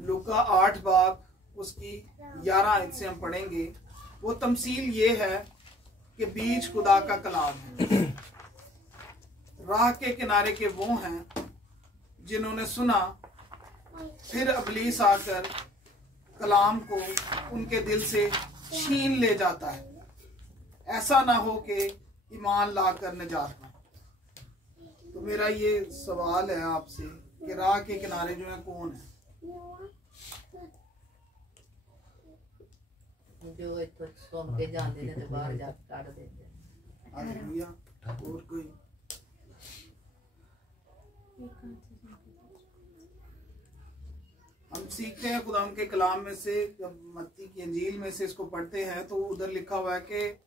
लुका 8 बाब उसकी 11 आयत से हम पढ़ेंगे। वो तमसील ये है कि बीज खुदा का कलाम है। राह के किनारे के वो हैं जिन्होंने सुना, फिर इब्लीस आकर कलाम को उनके दिल से छीन ले जाता है। ऐसा ना हो कि ईमान लाकर निजात पाए। तो मेरा ये सवाल है आपसे कि राह के किनारे जो है कौन है? जो इतो सुन के जाते ने ते बाहर जा काट देते। हालेलुया। और कोई? हम सीखते हैं खुदा के कलाम में से, जब मत्ती की इंजील में से इसको पढ़ते हैं तो उधर लिखा हुआ है कि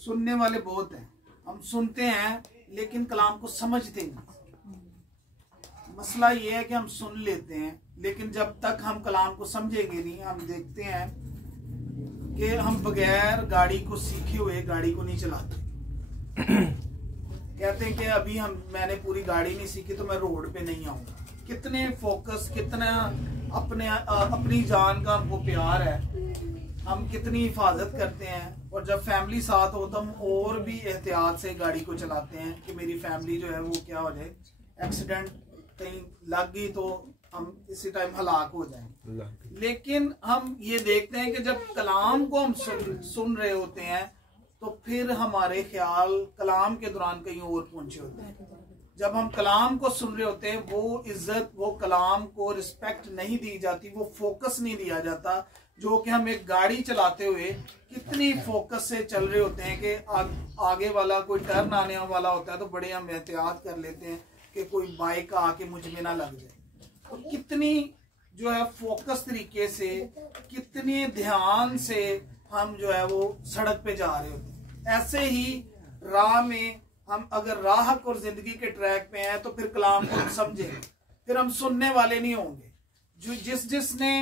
सुनने वाले बहुत हैं। हम सुनते हैं लेकिन कलाम को समझते नहीं। मसला ये है कि हम सुन लेते हैं लेकिन जब तक हम कलाम को समझेंगे नहीं। हम देखते हैं कि हम बगैर गाड़ी को सीखे हुए गाड़ी को नहीं चलाते। कहते हैं कि अभी मैंने पूरी गाड़ी नहीं सीखी तो मैं रोड पे नहीं आऊंगा। कितने फोकस, कितना अपनी जान का हमको प्यार है, हम कितनी हिफाजत करते हैं। और जब फैमिली साथ हो तो हम और भी एहतियात से गाड़ी को चलाते हैं कि मेरी फैमिली जो है वो क्या हो जाए, एक्सीडेंट कहीं लग गई तो हम इसी टाइम हलाक हो जाएंगे। लेकिन हम ये देखते हैं कि जब कलाम को हम सुन रहे होते हैं तो फिर हमारे ख्याल कलाम के दौरान कहीं और पहुंचे होते हैं। जब हम कलाम को सुन रहे होते हैं वो इज्जत, वो कलाम को रिस्पेक्ट नहीं दी जाती, वो फोकस नहीं दिया जाता। जो कि हम एक गाड़ी चलाते हुए कितनी फोकस से चल रहे होते हैं कि आगे वाला कोई टर्न आने वाला होता है तो बड़े हम एहतियात कर लेते हैं कि कोई बाइक आके मुझ में ना लग जाए। तो कितनी जो है फोकस तरीके से, कितने ध्यान से हम जो है वो सड़क पे जा रहे होते हैं। ऐसे ही राह में हम अगर राह और जिंदगी के ट्रैक पे हैं तो फिर कलाम को हम समझेंगे, फिर हम सुनने वाले नहीं होंगे। जो जिसने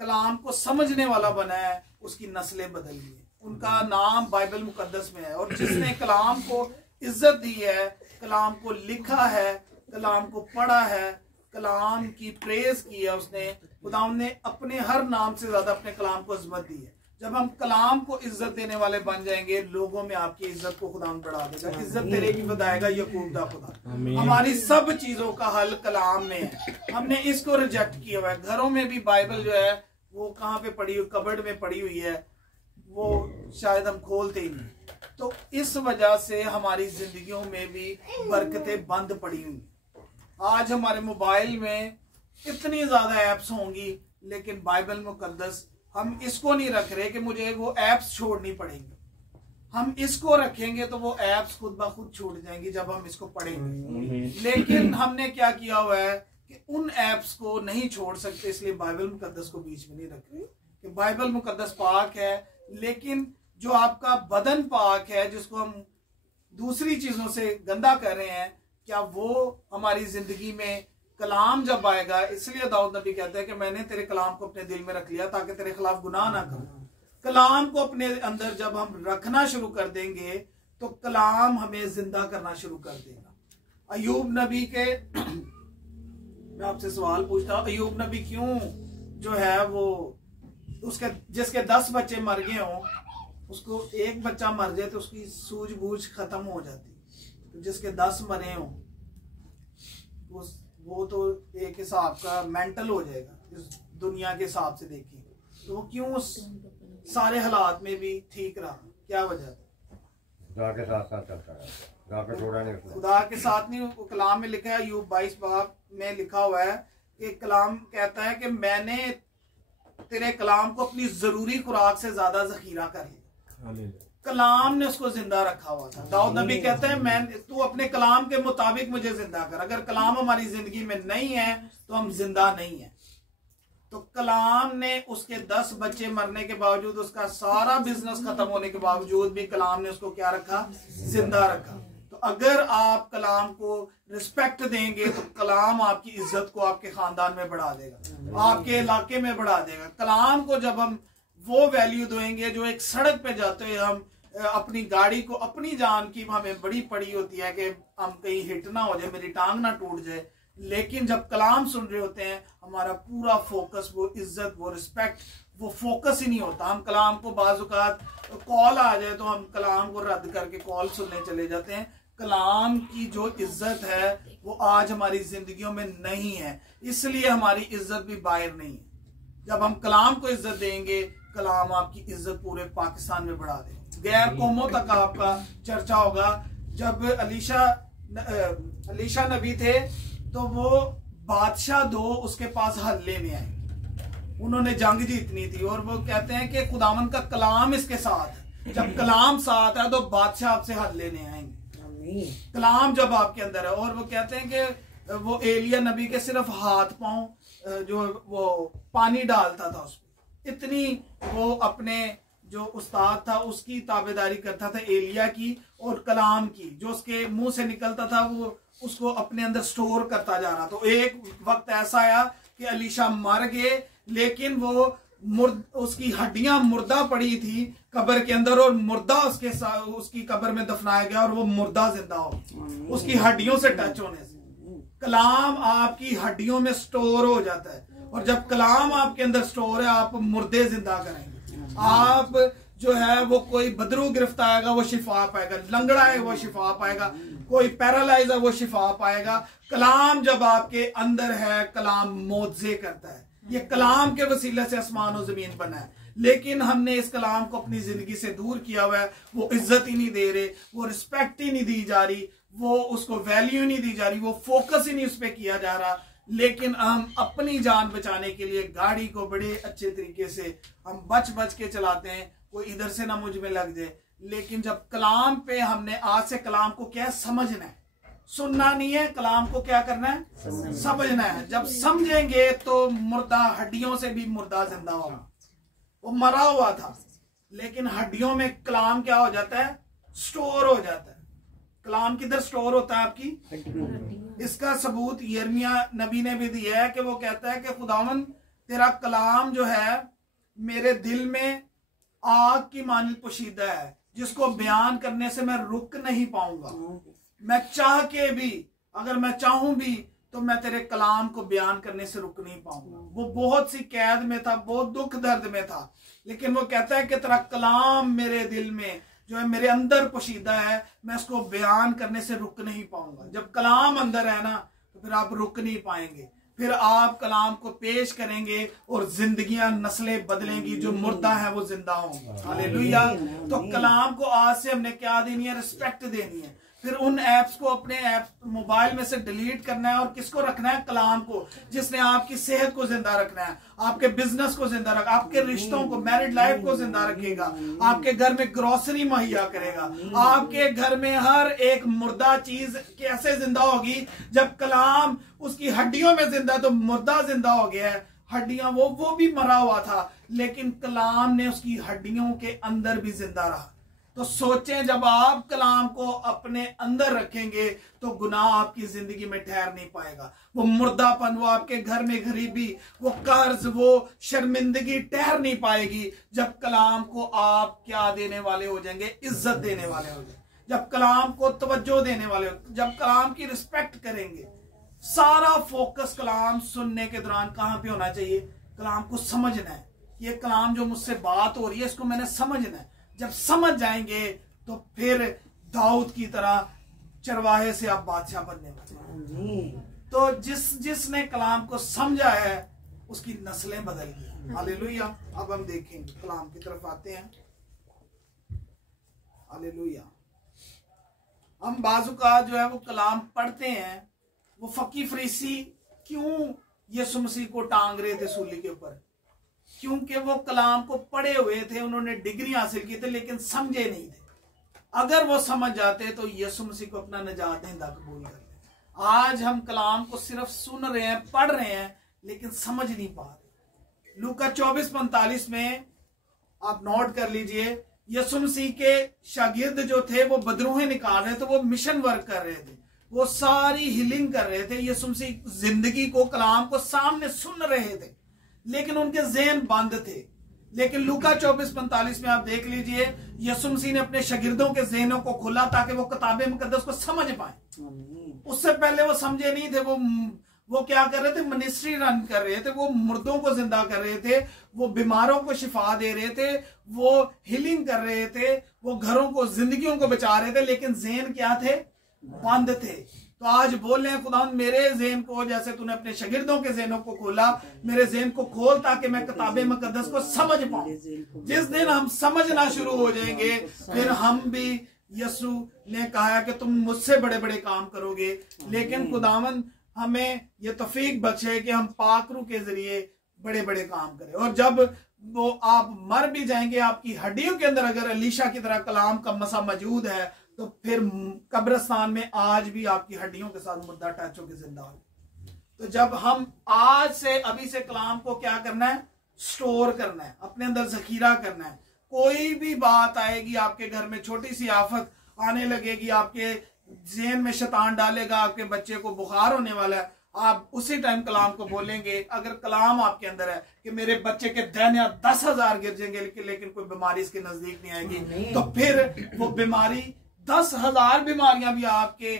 कलाम को समझने वाला बना है उसकी नस्लें बदल गई है, उनका नाम बाइबल मुकद्दस में है। और जिसने कलाम को इज्जत दी है, कलाम को लिखा है, कलाम को पढ़ा है, कलाम की प्रेज की है, उसने खुदा ने अपने हर नाम से ज्यादा अपने कलाम को इज्जत दी है। जब हम कलाम को इज्जत देने वाले बन जाएंगे, लोगों में आपकी इज्जत को खुदा बढ़ा देगा। इज्जत तेरे की बताएगा यकूब दा खुदा। हमारी सब चीजों का हल कलाम में है। हमने इसको रिजेक्ट किया हुआ है। घरों में भी बाइबल जो है वो कहाँ पे पड़ी हुई, कबर्ड में पड़ी हुई है, वो शायद हम खोलते ही नहीं। तो इस वजह से हमारी जिंदगियों में भी बरकतें बंद पड़ी हुई। आज हमारे मोबाइल में इतनी ज्यादा एप्स होंगी लेकिन बाइबल मुकद्दस हम इसको नहीं रख रहे कि मुझे वो एप्स छोड़नी पड़ेंगी। हम इसको रखेंगे तो वो एप्स खुद ब खुद छूट जाएंगी जब हम इसको पढ़ेंगे। लेकिन हमने क्या किया हुआ है कि उन एप्स को नहीं छोड़ सकते, इसलिए बाइबल मुकद्दस को बीच में नहीं रख रहे कि बाइबल मुकद्दस पाक है लेकिन जो आपका बदन पाक है, जिसको हम दूसरी चीजों से गंदा कर रहे हैं, क्या वो हमारी जिंदगी में कलाम जब आएगा। इसलिए दाऊद नबी कहते हैं कि मैंने तेरे कलाम को अपने दिल में रख लिया ताकि तेरे खिलाफ गुनाह ना करूं। कलाम को अपने अंदर जब हम रखना शुरू कर देंगे तो कलाम हमें जिंदा करना शुरू कर देगा। अयूब नबी के मैं आपसे सवाल पूछता हूं, अयूब नबी क्यों जो है वो उसके जिसके 10 बच्चे मर गए हों, उसको एक बच्चा मर जाए तो उसकी सूझबूझ खत्म हो जाती, तो जिसके 10 मरे हों वो तो एक हिसाब का मेंटल हो जाएगा इस दुनिया के हिसाब से देखें। तो वो क्यों सारे हालात में भी ठीक रहा? क्या वजह है? खुदा के साथ साथ चलता है, खुदा पे छोड़ा नहीं उसने। खुदा के साथ नहीं, कलाम में लिखा है, अय्यूब 22 बाब में लिखा हुआ है कि कलाम कहता है कि मैंने तेरे कलाम को अपनी जरूरी खुराक से ज्यादा जखीरा कर लिया। कलाम ने उसको जिंदा रखा हुआ था। दाऊद नबी कहते हैं तू अपने कलाम के मुताबिक मुझे जिंदा कर। अगर कलाम हमारी जिंदगी में नहीं है तो हम जिंदा नहीं है। तो कलाम ने उसके 10 बच्चे मरने के बावजूद, उसका सारा बिजनेस खत्म होने के बावजूद भी कलाम ने उसको क्या रखा? जिंदा रखा। तो अगर आप कलाम को रिस्पेक्ट देंगे तो कलाम आपकी इज्जत को आपके खानदान में बढ़ा देगा, आपके इलाके में बढ़ा देगा। कलाम को जब हम वो वैल्यू देंगे, जो एक सड़क पे जाते हुए हम अपनी गाड़ी को, अपनी जान की हमें बड़ी पड़ी होती है कि हम कहीं हिट ना हो जाए, मेरी टांग ना टूट जाए, लेकिन जब कलाम सुन रहे होते हैं हमारा पूरा फोकस वो इज्जत, वो रिस्पेक्ट, वो फोकस ही नहीं होता। हम कलाम को बाज़ औक़ात कॉल आ जाए तो हम कलाम को रद्द करके कॉल सुनने चले जाते हैं। कलाम की जो इज्जत है वो आज हमारी जिंदगियों में नहीं है, इसलिए हमारी इज्जत भी बाहर नहीं है। जब हम कलाम को इज्जत देंगे, कलाम आपकी इज्जत पूरे पाकिस्तान में बढ़ा देगा। गैर कौमों तक आपका चर्चा होगा। जब अलीशा नबी थे तो वो बादशाह दो उसके पास हल लेने आए, उन्होंने जंग जीतनी थी और वो कहते हैं कि खुदावन का कलाम इसके साथ है। जब कलाम साथ है तो बादशाह आपसे हल लेने आएंगे। कलाम जब आपके अंदर है, और वो कहते हैं कि वो एलिया नबी के सिर्फ हाथ पांव जो वो पानी डालता था उस पर, इतनी वो अपने जो उस्ताद था उसकी ताबेदारी करता था, एलिया की और कलाम की, जो उसके मुंह से निकलता था वो उसको अपने अंदर स्टोर करता जा रहा। तो एक वक्त ऐसा आया कि अलीशा मर गए, लेकिन वो उसकी हड्डियां मुर्दा पड़ी थी कब्र के अंदर, और मुर्दा उसकी कब्र में दफनाया गया और वो मुर्दा जिंदा हो उसकी हड्डियों से टच होने से। कलाम आपकी हड्डियों में स्टोर हो जाता है, और जब कलाम आपके अंदर स्टोर है आप मुर्दे जिंदा करेंगे। आप जो है वो कोई बदरू गिरफ्त आएगा वो शिफा पाएगा, लंगड़ा है वो शिफा पाएगा, कोई पैरालाइज है वो शिफा पाएगा। कलाम जब आपके अंदर है, कलाम मोज़े करता है। ये कलाम के वसीले से आसमान और जमीन बना है, लेकिन हमने इस कलाम को अपनी जिंदगी से दूर किया हुआ है। वो इज्जत ही नहीं दे रहे, वो रिस्पेक्ट ही नहीं दी जा रही, वो उसको वैल्यू नहीं दी जा रही, वो फोकस ही नहीं उस पर किया जा रहा। लेकिन हम अपनी जान बचाने के लिए गाड़ी को बड़े अच्छे तरीके से हम बच के चलाते हैं, कोई इधर से ना मुझ में लग जाए। लेकिन जब कलाम पे हमने आज से कलाम को क्या समझना है, सुनना नहीं है, कलाम को क्या करना है, समझना है। जब समझेंगे तो मुर्दा हड्डियों से भी मुर्दा जिंदा होगा। वो मरा हुआ था लेकिन हड्डियों में कलाम क्या हो जाता है, स्टोर हो जाता है। कलाम किधर स्टोर होता है, आपकी। इसका सबूत यिर्मयाह नबी ने भी दिया है कि वो कहता है कि खुदावन तेरा कलाम जो है मेरे दिल में आग की मानिल पोशीदा है, जिसको बयान करने से मैं रुक नहीं पाऊंगा। मैं चाह के भी, अगर मैं चाहूं भी तो मैं तेरे कलाम को बयान करने से रुक नहीं पाऊंगा। वो बहुत सी कैद में था, बहुत दुख दर्द में था, लेकिन वो कहता है कि तेरा कलाम मेरे दिल में जो है, मेरे अंदर पोशीदा है, मैं इसको बयान करने से रुक नहीं पाऊंगा। जब कलाम अंदर है ना तो फिर आप रुक नहीं पाएंगे, फिर आप कलाम को पेश करेंगे और जिंदगियां, नस्लें बदलेंगी, जो मुर्दा है वो जिंदा होंगे। हालेलुया। तो कलाम को आज से हमने क्या देनी है, रिस्पेक्ट देनी है। फिर उन एप्स को अपने ऐप मोबाइल में से डिलीट करना है, और किसको रखना है, कलाम को, जिसने आपकी सेहत को जिंदा रखना है, आपके बिजनेस को जिंदा रखना, आपके रिश्तों को, मैरिड लाइफ को जिंदा रखेगा, आपके घर में ग्रोसरी मुहैया करेगा। आपके घर में हर एक मुर्दा चीज कैसे जिंदा होगी, जब कलाम उसकी हड्डियों में जिंदा, तो मुर्दा जिंदा हो गया है। हड्डियां वो भी मरा हुआ था, लेकिन कलाम ने उसकी हड्डियों के अंदर भी जिंदा रहा। तो सोचें, जब आप कलाम को अपने अंदर रखेंगे तो गुनाह आपकी जिंदगी में ठहर नहीं पाएगा। वो मुर्दापन, वो आपके घर में गरीबी, वो कर्ज, वो शर्मिंदगी ठहर नहीं पाएगी। जब कलाम को आप क्या देने वाले हो जाएंगे, इज्जत देने वाले हो जाएंगे। जब कलाम को तवज्जो देने वाले हो, जब कलाम की रिस्पेक्ट करेंगे। सारा फोकस कलाम सुनने के दौरान कहां पे होना चाहिए, कलाम को समझना है। ये कलाम जो मुझसे बात हो रही है इसको मैंने समझना है। जब समझ जाएंगे तो फिर दाऊद की तरह चरवाहे से आप बादशाह बनने वाले। तो जिसने कलाम को समझा है उसकी नस्लें बदल गई। हालेलुया। अब हम देखेंगे, कलाम की तरफ आते हैं। हालेलुया। हम बाजू का जो है वो कलाम पढ़ते हैं, वो फकी फरीसी क्यों यीशु मसीह को टांग रहे थे सूली के ऊपर, क्योंकि वो कलाम को पढ़े हुए थे, उन्होंने डिग्री हासिल की थी, लेकिन समझे नहीं थे। अगर वो समझ जाते तो यीशु मसीह को अपना निजात देंदा कबूल कर लेते। आज हम कलाम को सिर्फ सुन रहे हैं, पढ़ रहे हैं, लेकिन समझ नहीं पा रहे। लूका 24:45 में आप नोट कर लीजिए, यीशु मसीह के शागिर्द जो थे वो बदरूहें निकाल रहे थे, वो मिशन वर्क कर रहे थे, वो सारी हीलिंग कर रहे थे। यीशु मसीह जिंदगी को, कलाम को सामने सुन रहे थे, लेकिन उनके ज़हन बंद थे। लेकिन लूका 24:45 में आप देख लीजिए, यीशु मसीह ने अपने शागिर्दों के ज़हनों को खोला ताकि वो किताबे मुकद्दस को समझ पाए। उससे पहले वो समझे नहीं थे, वो वो क्या कर रहे थे, मिनिस्ट्री रन कर रहे थे, वो मुर्दों को जिंदा कर रहे थे, वो बीमारों को शिफा दे रहे थे, वो हीलिंग कर रहे थे, वो घरों को, जिंदगियों को बचा रहे थे, लेकिन ज़हन क्या थे, बंद थे। तो आज बोल रहे हैं खुदा मेरे ज़हन को, जैसे तूने अपने शागिर्दों के ज़हनों को खोला, मेरे ज़हन को खोल ताकि मैं किताब मुकद्दस को समझ पाऊं। जिस दिन हम समझना शुरू हो जाएंगे, फिर हम भी, यसु ने कहा कि तुम मुझसे बड़े बड़े काम करोगे। लेकिन खुदावंद हमें ये तौफीक बख्शे कि हम पाक रूह के जरिए बड़े बड़े काम करें। और जब वो आप मर भी जाएंगे, आपकी हड्डियों के अंदर अगर अलीशा की तरह कलाम का मसा मौजूद है, तो फिर कब्रिस्तान में आज भी आपकी हड्डियों के साथ मुर्दा टच होकर जिंदा हो। तो जब हम आज से, अभी से कलाम को क्या करना है, स्टोर करना है, अपने अंदर जखीरा करना है। कोई भी बात आएगी आपके घर में, छोटी सी आफत आने लगेगी, आपके ज़हन में शैतान डालेगा, आपके बच्चे को बुखार होने वाला है, आप उसी टाइम कलाम को बोलेंगे। अगर कलाम आपके अंदर है कि मेरे बच्चे के दैनिया 10,000 गिर जाएंगे लेकिन कोई बीमारी इसके नजदीक नहीं आएगी, तो फिर वो बीमारी 10,000 बीमारियां भी आपके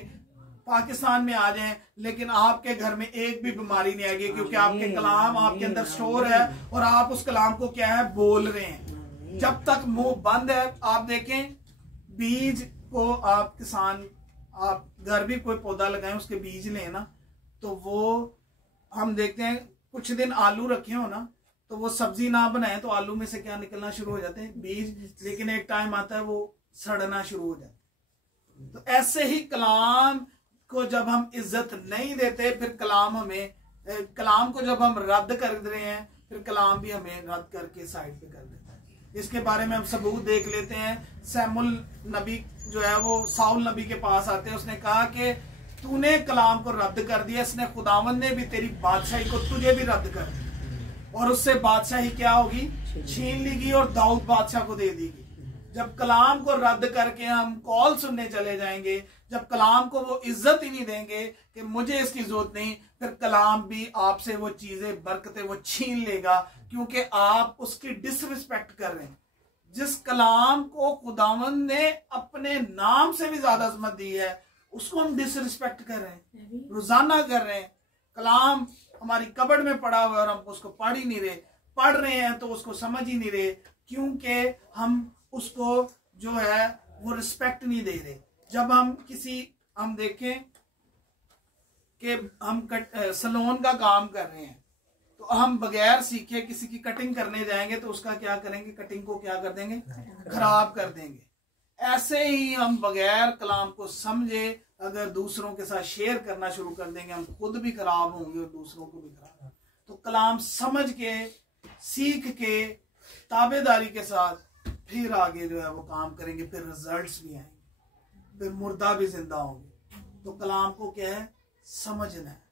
पाकिस्तान में आ जाएं, लेकिन आपके घर में एक भी बीमारी नहीं आएगी, क्योंकि आपके कलाम आपके अंदर स्टोर है और आप उस कलाम को क्या है, बोल रहे हैं। जब तक मुंह बंद है, आप देखें बीज को, आप किसान, आप घर भी कोई पौधा लगाएं, उसके बीज लें ना, तो वो हम देखते हैं कुछ दिन आलू रखे हो ना, तो वो सब्जी ना बनाए तो आलू में से क्या निकलना शुरू हो जाते हैं, बीज। लेकिन एक टाइम आता है वो सड़ना शुरू हो जाता है। तो ऐसे ही कलाम को जब हम इज्जत नहीं देते, फिर कलाम हमें, कलाम को जब हम रद्द कर रहे हैं, फिर कलाम भी हमें रद्द करके साइड पे कर देता है। इसके बारे में हम सबूत देख लेते हैं। सैमुल नबी जो है वो साउल नबी के पास आते हैं, उसने कहा कि तूने कलाम को रद्द कर दिया, इसने खुदावंद ने भी तेरी बादशाही को तुझे भी रद्द कर दिया, और उससे बादशाही क्या होगी, छीन लीगी और दाऊद बादशाह को दे देगी। जब कलाम को रद्द करके हम कॉल सुनने चले जाएंगे, जब कलाम को वो इज्जत ही नहीं देंगे कि मुझे इसकी जरूरत नहीं, फिर कलाम भी आपसे वो चीजें, बरकतें वो छीन लेगा, क्योंकि आप उसकी डिसरिस्पेक्ट कर रहे हैं। जिस कलाम को खुदावंद ने अपने नाम से भी ज्यादा अजमत दी है, उसको हम डिसरिस्पेक्ट कर रहे हैं, रोजाना कर रहे हैं। कलाम हमारी कबड़ में पड़ा हुआ है और हम उसको पढ़ ही नहीं रहे, पढ़ रहे हैं तो उसको समझ ही नहीं रहे, क्योंकि हम उसको जो है वो रिस्पेक्ट नहीं दे रहे। जब हम देखें कि हम सलोन का काम कर रहे हैं, तो हम बगैर सीखे किसी की कटिंग करने जाएंगे तो उसका क्या करेंगे, कटिंग को क्या कर देंगे, खराब कर देंगे। ऐसे ही हम बगैर कलाम को समझे अगर दूसरों के साथ शेयर करना शुरू कर देंगे, हम खुद भी खराब होंगे और दूसरों को भी खराब। तो कलाम समझ के, सीख के, ताबेदारी के साथ फिर आगे जो है वो काम करेंगे, फिर रिजल्ट्स भी आएंगे, फिर मुर्दा भी जिंदा होंगे। तो कलाम को क्या है, समझना है,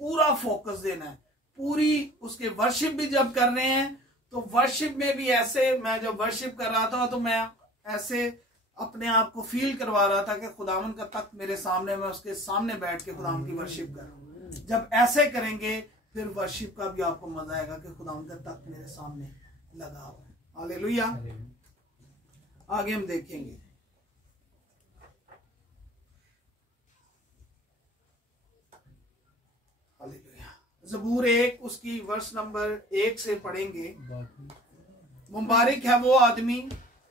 पूरा फोकस देना है, पूरी उसके वर्शिप भी जब कर रहे हैं, तो वर्शिप में भी ऐसे, मैं जब वर्शिप कर रहा था तो मैं ऐसे अपने आप को फील करवा रहा था कि खुदावन का तख्त मेरे सामने, मैं उसके सामने बैठ के खुदावन की वर्शिप कर रहा हूँ। जब ऐसे करेंगे फिर वर्शिप का भी आपको मजा आएगा कि खुदावन का तख्त मेरे सामने लगा हुआ है। हालेलुया। आगे हम देखेंगे, ज़बूर 1 उसकी वर्ष नंबर 1 से पढ़ेंगे। मुबारक है वो आदमी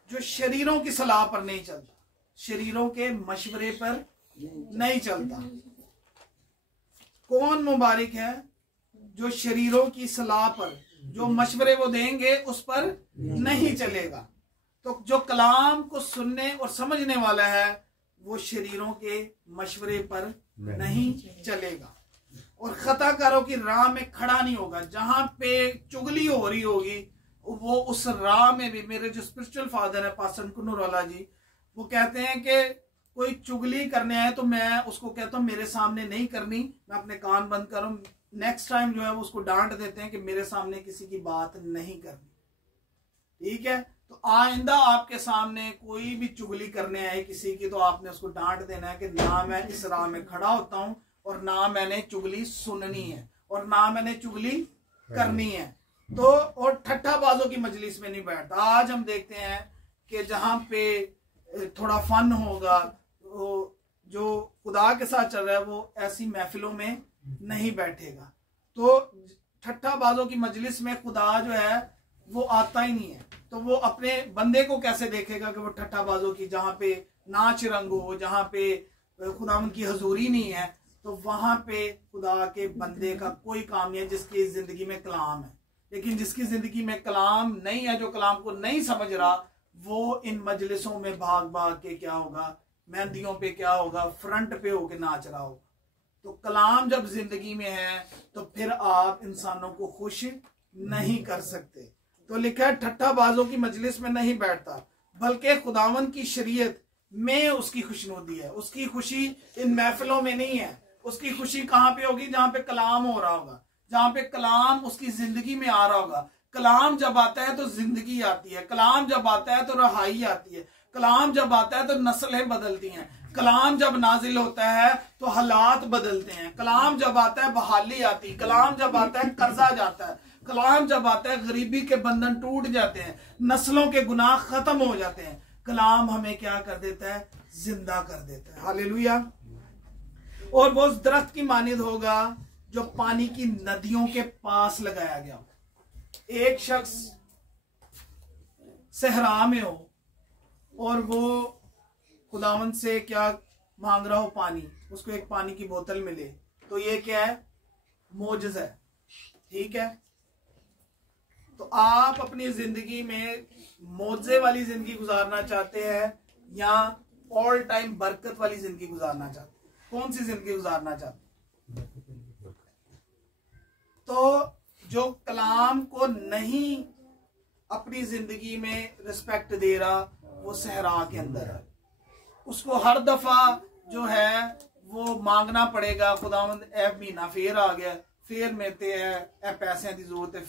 जो शरीरों की सलाह पर नहीं चलता, शरीरों के मशवरे पर नहीं चलता। कौन मुबारक है, जो शरीरों की सलाह पर, जो मशवरे वो देंगे उस पर नहीं चलेगा। तो जो कलाम को सुनने और समझने वाला है वो शरीरों के मशवरे पर नहीं चलेगा और खताकारों की राह में खड़ा नहीं होगा। जहां पे चुगली हो रही होगी वो उस राह में भी, मेरे जो स्पिरिचुअल फादर है पास्टर कुन्नूरवाला जी, वो कहते हैं कि कोई चुगली करने आए तो मैं उसको कहता हूँ मेरे सामने नहीं करनी, मैं अपने कान बंद करूं। नेक्स्ट टाइम जो है वो उसको डांट देते हैं कि मेरे सामने किसी की बात नहीं करनी, ठीक है। तो आइंदा आपके सामने कोई भी चुगली करने आए किसी की, तो आपने उसको डांट देना है कि ना मैं इस राह में खड़ा होता हूं और ना मैंने चुगली सुननी है और ना मैंने चुगली करनी है। तो और ठट्ठाबाजों की मजलिस में नहीं बैठता। आज हम देखते हैं कि जहां पे थोड़ा फन होगा, जो खुदा के साथ चल रहा है वो ऐसी महफिलों में नहीं बैठेगा। तो ठट्ठाबाजों की मजलिस में खुदा जो है वो आता ही नहीं है। तो वो अपने बंदे को कैसे देखेगा कि वो ठट्ठाबाजों की, जहां पे नाच रंग हो, जहां पे खुदावन की हजूरी नहीं है, तो वहां पे खुदा के बंदे का कोई काम नहीं है जिसकी जिंदगी में कलाम है। लेकिन जिसकी जिंदगी में कलाम नहीं है, जो कलाम को नहीं समझ रहा, वो इन मजलिसों में भाग भाग के क्या होगा, मेहंदियों पे क्या होगा, फ्रंट पे होके नाच रहा होगा। तो कलाम जब जिंदगी में है तो फिर आप इंसानों को खुश नहीं कर सकते। तो लिखा है ठट्ठाबाजों की मजलिस में नहीं बैठता, बल्कि खुदावन की शरीयत में उसकी खुशनुदी है। उसकी खुशी इन महफिलों में नहीं है, उसकी खुशी कहां पे होगी, जहां पे कलाम हो रहा होगा, जहां पे कलाम उसकी जिंदगी में आ रहा होगा। कलाम जब आता है तो जिंदगी आती है, कलाम जब आता है तो रहाई आती है, कलाम जब आता है तो नस्लें बदलती हैं, कलाम जब नाजिल होता है तो हालात बदलते हैं, कलाम जब आता है बहाली आती है, कलाम जब आता है कर्जा जाता है, कलाम जब आता है गरीबी के बंधन टूट जाते हैं, नस्लों के गुनाह खत्म हो जाते हैं। कलाम हमें क्या कर देता है, जिंदा कर देता है। हालेलुया। और वो उस दरख्त की मानिद होगा जो पानी की नदियों के पास लगाया गया। एक शख्स सहरा में हो और वो खुदावन से क्या मांग रहा हो, पानी, उसको एक पानी की बोतल मिले, तो ये क्या है, मोजज़ा है। ठीक है, तो आप अपनी जिंदगी में मोजे वाली जिंदगी गुजारना चाहते हैं या ऑल टाइम बरकत वाली जिंदगी गुजारना चाहते हैं? कौन सी जिंदगी गुजारना चाहते हैं? तो जो कलाम को नहीं अपनी जिंदगी में रिस्पेक्ट दे रहा, वो सहरा के अंदर है। उसको हर दफा जो है वो मांगना पड़ेगा, खुदावंद ए महीना फिर आ गया, फिर मेरे है पैसे की जरूरत है,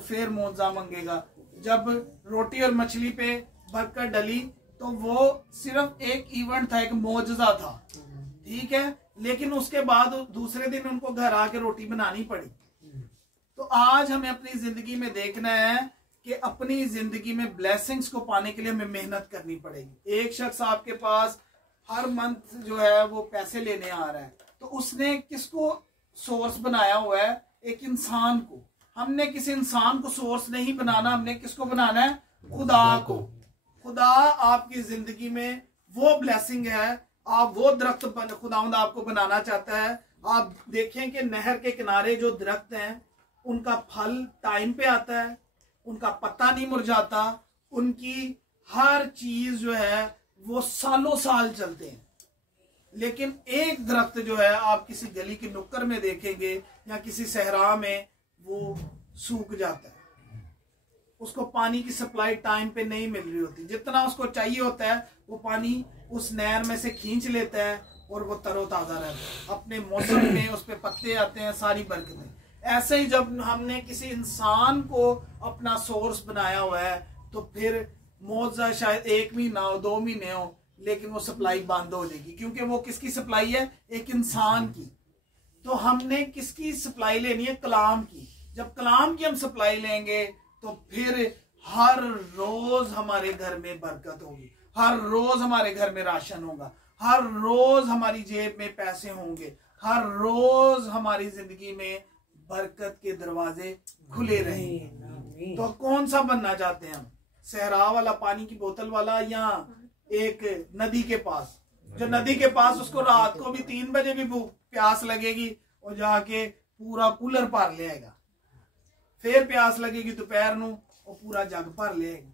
फिर मौजा मंगेगा। जब रोटी और मछली पे बरकत डली तो वो सिर्फ एक इवेंट था, एक मौजजा था। ठीक है, लेकिन उसके बाद दूसरे दिन उनको घर आके रोटी बनानी पड़ी। तो आज हमें अपनी जिंदगी में देखना है कि अपनी जिंदगी में ब्लेसिंग्स को पाने के लिए हमें मेहनत करनी पड़ेगी। एक शख्स आपके पास हर मंथ जो है वो पैसे लेने आ रहा है, तो उसने किसको सोर्स बनाया हुआ है, एक इंसान को। हमने किसी इंसान को सोर्स नहीं बनाना, हमने किसको बनाना है, खुदा को। खुदा आपकी जिंदगी में वो ब्लेसिंग है, आप वो दरख्त खुदावंद आपको बनाना चाहता है। आप देखें कि नहर के किनारे जो दरख्त हैं उनका फल टाइम पे आता है, उनका पत्ता नहीं मुरझाता, उनकी हर चीज जो है वो सालों साल चलते हैं। लेकिन एक दरख्त जो है आप किसी गली की नुक्कड़ में देखेंगे या किसी सहरा में, वो सूख जाता है, उसको पानी की सप्लाई टाइम पे नहीं मिल रही होती। जितना उसको चाहिए होता है वो पानी उस नहर में से खींच लेता है और वो तरोताजा रहता है, अपने मौसम में उस पे पत्ते आते हैं, सारी बरकतें। ऐसे ही जब हमने किसी इंसान को अपना सोर्स बनाया हुआ है तो फिर मौजा शायद 1 महीना हो, 2 महीने हो, लेकिन वो सप्लाई बंद हो जाएगी, क्योंकि वो किसकी सप्लाई है, एक इंसान की। तो हमने किसकी सप्लाई लेनी है, कलाम की। जब कलाम की हम सप्लाई लेंगे तो फिर हर रोज हमारे घर में बरकत होगी, हर रोज हमारे घर में राशन होगा, हर रोज हमारी जेब में पैसे होंगे, हर रोज हमारी जिंदगी में बरकत के दरवाजे खुले रहेंगे। तो कौन सा बनना चाहते हैं हम, सहरा वाला पानी की बोतल वाला या एक नदी के पास? जो नदी के पास उसको रात को भी 3 बजे भी प्यास लगेगी और जाके पूरा कूलर भर ले आएगा, फिर प्यास लगेगी दोपहर को और पूरा जग भर ले आएगा,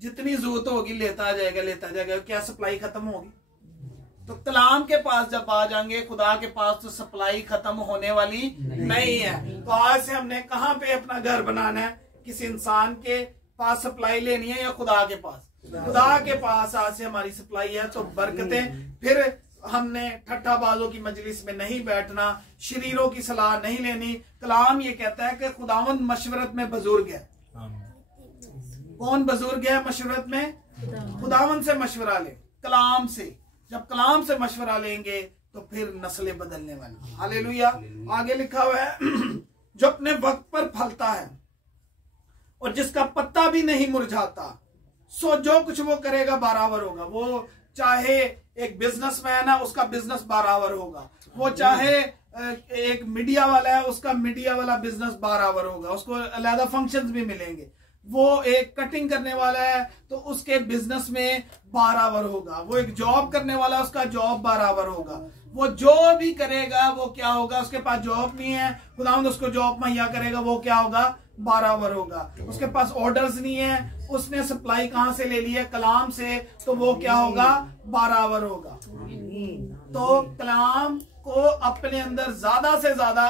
जितनी जरूरत होगी लेता जाएगा। क्या सप्लाई खत्म होगी? तो कलाम के पास जब आ जाएंगे, खुदा के पास, तो सप्लाई खत्म होने वाली नहीं है। तो आज से हमने कहाँ पे अपना घर बनाना है, किसी इंसान के पास सप्लाई लेनी है या खुदा के पास? खुदा के पास आज से हमारी सप्लाई है। तो बरकतें, फिर हमने ठट्ठाबाजों की मजलिस में नहीं बैठना, शरीरों की सलाह नहीं लेनी। कलाम ये कहता है कि खुदावंद मशवरत में बुजुर्ग है। कौन बुजुर्ग है मशवरत में? खुदावंद से मशवरा ले, कलाम से। जब कलाम से मशवरा लेंगे तो फिर नस्लें बदलने वाली। हालेलुया। आगे लिखा हुआ है जो अपने वक्त पर फलता है और जिसका पत्ता भी नहीं मुरझाता, सो जो कुछ वो करेगा बराबर होगा। वो चाहे एक बिजनेसमैन है, उसका बिजनेस बराबर होगा। वो चाहे एक मीडिया वाला है, उसका मीडिया वाला बिजनेस 12 आवर होगा, उसको अलग फंक्शंस भी मिलेंगे। वो एक कटिंग करने वाला है तो उसके बिजनेस में 12 आवर होगा। वो एक जॉब करने वाला है, उसका जॉब 12 आवर होगा। वो जो भी करेगा वो क्या होगा, उसके पास जॉब नहीं है, खुदावंद उसको जॉब मुहैया करेगा, वो क्या होगा, 12 आवर होगा। उसके पास ऑर्डर्स नहीं है, उसने सप्लाई कहां से ले ली है, कलाम से, तो वो क्या होगा, 12 आवर होगा। तो कलाम को अपने अंदर ज्यादा से ज्यादा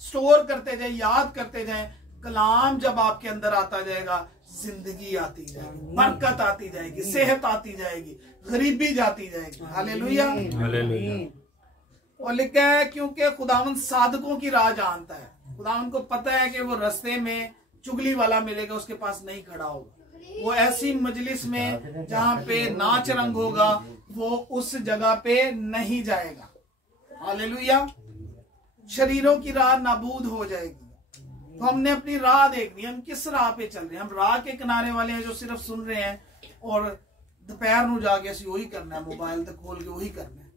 स्टोर करते जाए, याद करते जाए। कलाम जब आपके अंदर आता जाएगा, जिंदगी आती जाएगी, बरकत आती जाएगी, सेहत आती जाएगी, गरीबी जाती जाएगी। Hallelujah, hallelujah. और लिखा है क्योंकि खुदावंद साधकों की राह जानता है। खुदावंद को पता है कि वो रास्ते में चुगली वाला मिलेगा, उसके पास नहीं खड़ा होगा। वो ऐसी मजलिस में जहां पे नाच रंग होगा, वो उस जगह पे नहीं जाएगा। हालेलुया। शरीरों की राह नाबूद हो जाएगी। तो हमने अपनी राह देखनी है, हम किस राह पे चल रहे हैं। हम राह के किनारे वाले हैं जो सिर्फ सुन रहे हैं और दोपहर ਨੂੰ जाके ਅਸੀਂ वही करना है, मोबाइल तक खोल के वही करना है।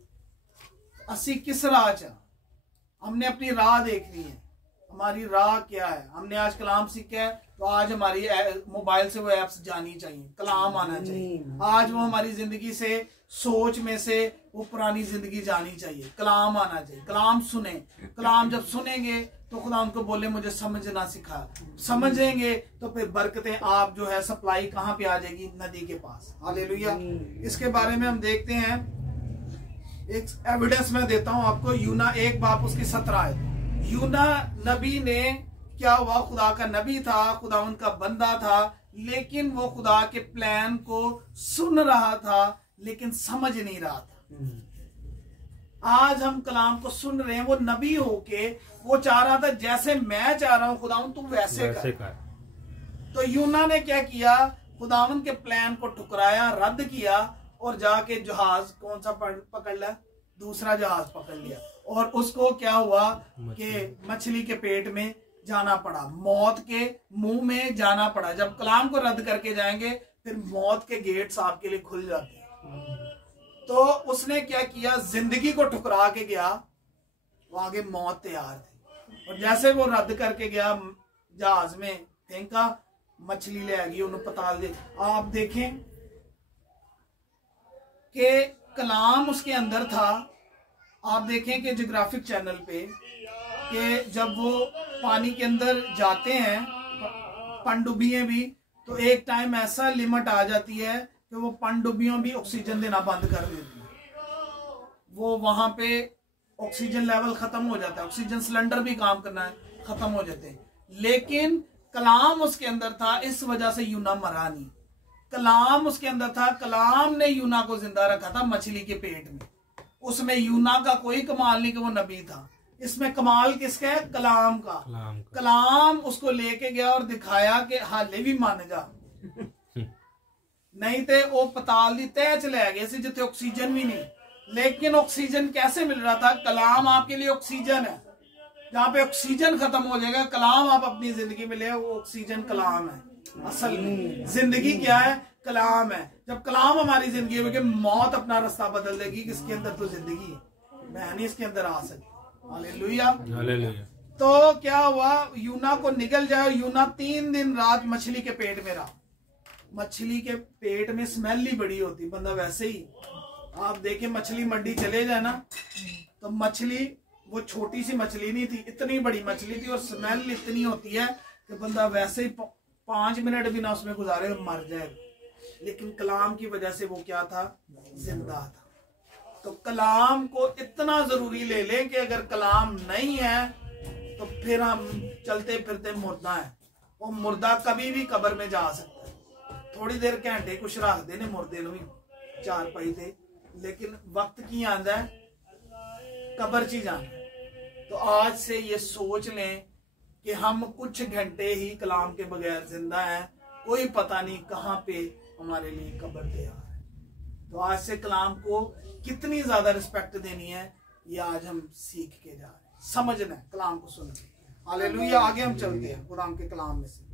असी किस राह च, हमने अपनी राह देखनी है। हमारी राह क्या है। हमने आज कलाम सीखा है तो आज हमारी मोबाइल से वो एप्स जानी चाहिए, कलाम आना चाहिए। आज वो हमारी जिंदगी से, सोच में से वो पुरानी जिंदगी जानी चाहिए, कलाम आना चाहिए। कलाम सुने, कलाम जब सुनेंगे तो खुदा उनको बोले मुझे समझना सिखा। समझेंगे तो फिर बरकतें आप जो है सप्लाई कहां पे आ जाएगी, नदी के पास। हालेलुया। इसके बारे में हम देखते हैं, एक एविडेंस मैं देता हूं आपको। यूना 1 उसकी 17 है। यूना नबी ने क्या हुआ, खुदा का नबी था, खुदावंद का बंदा था, लेकिन वो खुदा के प्लान को सुन रहा था लेकिन समझ नहीं रहा था। आज हम कलाम को सुन रहे हैं, वो नबी होके वो चाह रहा था जैसे मैं चाह रहा हूं खुदावंद तू वैसे कर। तो यूना ने क्या किया, खुदावंद के प्लान को ठुकराया, रद्द किया और जाके जहाज कौन सा पकड़ लिया, दूसरा जहाज पकड़ लिया। और उसको क्या हुआ कि मछली के पेट में जाना पड़ा, मौत के मुंह में जाना पड़ा। जब कलाम को रद्द करके जाएंगे फिर मौत के गेट्स आपके लिए खुल जाते हैं। तो उसने क्या किया, जिंदगी को ठुकरा के गया, वो आगे मौत तैयार थी। और जैसे वो रद्द करके गया, जहाज में फेंका, मछली ले आएगी, उन्हें पताल दे। आप देखें कि कलाम उसके अंदर था। आप देखें कि जियोग्राफिक चैनल पे कि जब वो पानी के अंदर जाते हैं पनडुब्बियां भी, तो एक टाइम ऐसा लिमिट आ जाती है कि वो पनडुब्बियों भी ऑक्सीजन देना बंद कर देती है। वो वहां पे ऑक्सीजन लेवल खत्म हो जाता है, ऑक्सीजन सिलेंडर भी काम करना है, खत्म हो जाते हैं। लेकिन कलाम उसके अंदर था, इस वजह से यूना मरा नहीं। कलाम उसके अंदर था, कलाम ने यूना को जिंदा रखा था मछली के पेट में। उसमें यूना का कोई कमाल नहीं कि वो नबी था, इसमें कमाल किसका है, कलाम का। कलाम उसको लेके गया और दिखाया कि हाले भी मान जा, नहीं तो वो पताल दी तह चले गए जिथे ऑक्सीजन भी नहीं। लेकिन ऑक्सीजन कैसे मिल रहा था, कलाम आपके लिए ऑक्सीजन है। जहां पे ऑक्सीजन खत्म हो जाएगा, कलाम आप अपनी जिंदगी में ले, वो ऑक्सीजन कलाम है। असल जिंदगी क्या है, कलाम है। जब कलाम हमारी जिंदगी में, मौत अपना रास्ता बदल देगी, किसके अंदर तो जिंदगी है, मैं नहीं इसके अंदर आ सकती। Hallelujah, hallelujah. तो क्या हुआ, यूना को निकल जाए। यूना 3 दिन रात मछली के पेट में रहा। मछली के पेट में स्मेल ही बड़ी होती, बंदा वैसे ही, आप देखें मछली मंडी चले जाए ना, तो मछली वो छोटी सी मछली नहीं थी, इतनी बड़ी मछली थी और स्मेल इतनी होती है कि बंदा वैसे ही 5 मिनट भी ना उसमें गुजारे मर जाए। लेकिन कलाम की वजह से वो क्या था, जिंदा था। तो कलाम को इतना जरूरी ले लें कि अगर कलाम नहीं है तो फिर हम चलते फिरते मुर्दा है। वो मुर्दा कभी भी कब्र में जा सकता है। थोड़ी देर घंटे कुछ रख देने मुर्दे भी 4 पाई थे, लेकिन वक्त की आंदा है कब्र ची जाना। तो आज से ये सोच लें कि हम कुछ घंटे ही कलाम के बगैर जिंदा हैं, कोई पता नहीं कहां पे हमारे लिए कब्र तैयार है। तो आज से कलाम को कितनी ज्यादा रिस्पेक्ट देनी है, ये आज हम सीख के जा रहे हैं, समझना है कलाम को सुन के। हालेलुया। आगे हम चलते हैं खुदाम के कलाम में से,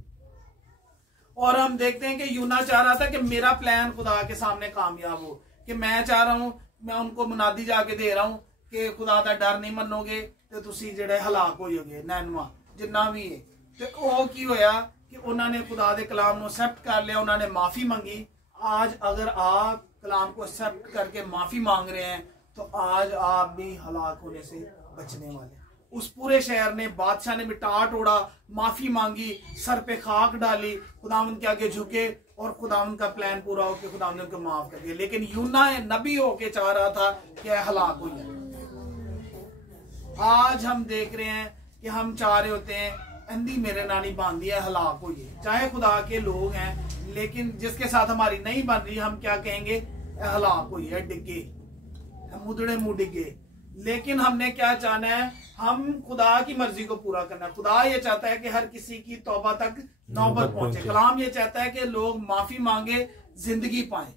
और हम देखते हैं कि यूना चाह रहा था कि मेरा प्लान खुदा के सामने कामयाब हो, कि मैं चाह रहा हूं, मैं उनको मुनादी जाके दे रहा हूं कि खुदा दा डर नहीं मनोगे तो तुसी जेड़े हलाक हो जाओगे। नैनवा जिन्ना भी है ते ओ की होया कि उन्होंने खुदा दे कलाम को एक्सेप्ट कर लिया, उन्होंने माफी मांगी। आज अगर आप कलाम को एक्सेप्ट करके माफी मांग रहे हैं तो आज आप भी हलाक होने से बचने वाले। उस पूरे शहर ने, बादशाह ने मिटा तोड़ा, माफी मांगी, सर पे खाक डाली, खुदावंद के आगे झुके और खुदावंद का प्लान पूरा होकर खुदावंद ने उनको माफ कर दिया। लेकिन यूना नबी होके चाह रहा था कि हलाक हो जाए। आज हम देख रहे हैं कि हम चाह रहे होते हैं अंधी मेरे नानी बांधी है, हलाक होइए। चाहे खुदा के लोग हैं लेकिन जिसके साथ हमारी नहीं बन रही, हम क्या कहेंगे, हलाक होइए, डिगे, मुदड़े मुंह डिगे। लेकिन हमने क्या चाहना है, हम खुदा की मर्जी को पूरा करना है। खुदा ये चाहता है कि हर किसी की तौबा तक नौबत पहुंचे। कलाम ये चाहता है कि लोग माफी मांगे, जिंदगी पाए।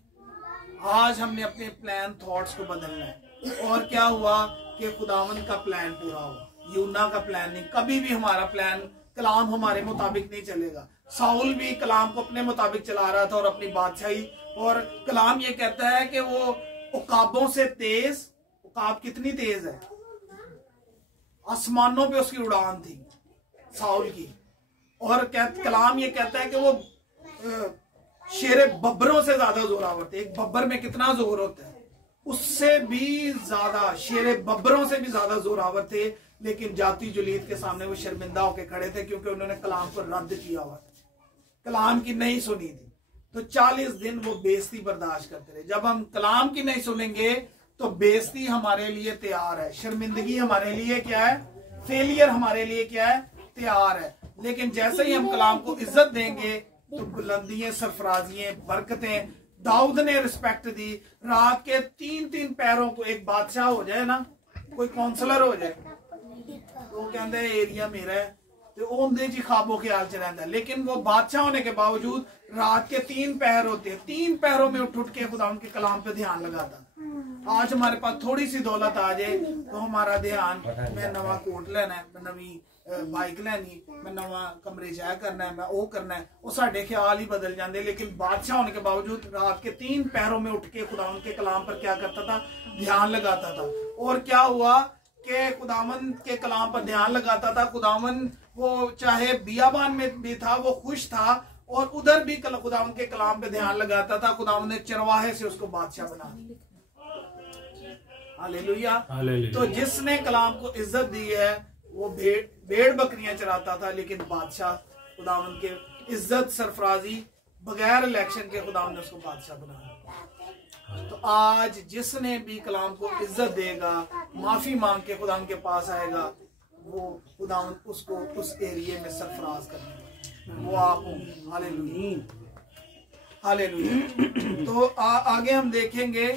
आज हमने अपने प्लान, थॉट्स को बदलना है। और क्या हुआ कि खुदावंद का प्लान पूरा हुआ, यूना का प्लान नहीं। कभी भी हमारा प्लान, कलाम हमारे मुताबिक नहीं चलेगा। साउल भी कलाम को अपने मुताबिक चला रहा था और अपनी बादशाही, और कलाम ये कहता है कि वो उकाबों से तेज, उकाब कितनी तेज है, आसमानों पे उसकी उड़ान थी साउल की। और कलाम ये कहता है कि वो शेरे बब्बरों से ज्यादा जोरावर थे। एक बब्बर में कितना जोर होता है, उससे भी ज्यादा, शेरे बब्बरों से भी ज्यादा जोरावर थे। लेकिन जाती जुलीत के सामने वो शर्मिंदा होकर खड़े थे क्योंकि उन्होंने कलाम को रद्द किया हुआ था, कलाम की नहीं सुनी थी। तो 40 दिन वो बेइज्जती बर्दाश्त करते रहे। जब हम कलाम की नहीं सुनेंगे तो बेइज्जती हमारे लिए तैयार है, शर्मिंदगी हमारे लिए क्या है, फेलियर हमारे लिए क्या है, तैयार है। लेकिन जैसे ही हम कलाम को इज्जत देंगे तो बुलंदियां, सरफराजियां, बरकतें। दाऊद ने रिस्पेक्ट दी। रात के 3-3 पैरों को, एक बादशाह हो जाए ना, कोई काउंसलर हो जाए तो कहते हैं एरिया मेरा है, तो उनके जी खाबो ख्याल च रहता है। लेकिन वो बादशाह होने के बावजूद रात के 3 पहर होते हैं, 3 पहरों में उठ के खुदा उनके कलाम पे ध्यान लगाता। आज हमारे पास थोड़ी सी दौलत आ जाए तो हमारा ध्यान, मैं नवा कोट लेना है, मैं नवी बाइक लैनी, मैं नवा कमरे जाया करना है, मैं वो करना है, वो साढ़े ख्याल ही बदल जाते। लेकिन बादशाह होने के बावजूद रात के 3 पहरों में उठ के खुदावन के कलाम पर क्या करता था, ध्यान लगाता था। और क्या हुआ कि खुदावन के कलाम पर ध्यान लगाता था। खुदावन वो चाहे बियाबान में भी था, वो खुश था, और उधर भी खुदावन के कलाम पे ध्यान लगाता था। खुदावन ने चरवाहे से उसको बादशाह बना दिया। हालेलुया। तो जिसने कलाम को इज्जत दी है वो भेड़ बकरियां चराता था, लेकिन बादशाह खुदावन के इज्जत, सरफराजी, बगैर इलेक्शन के खुदावन ने उसको बादशाह बनाया। तो आज जिसने भी कलाम को इज्जत देगा, माफी मांग के खुदावन के पास आएगा, वो खुदावन उसको उस एरिया में सरफराज करने, वो आप हो। Hallelujah, hallelujah. तो आगे हम देखेंगे।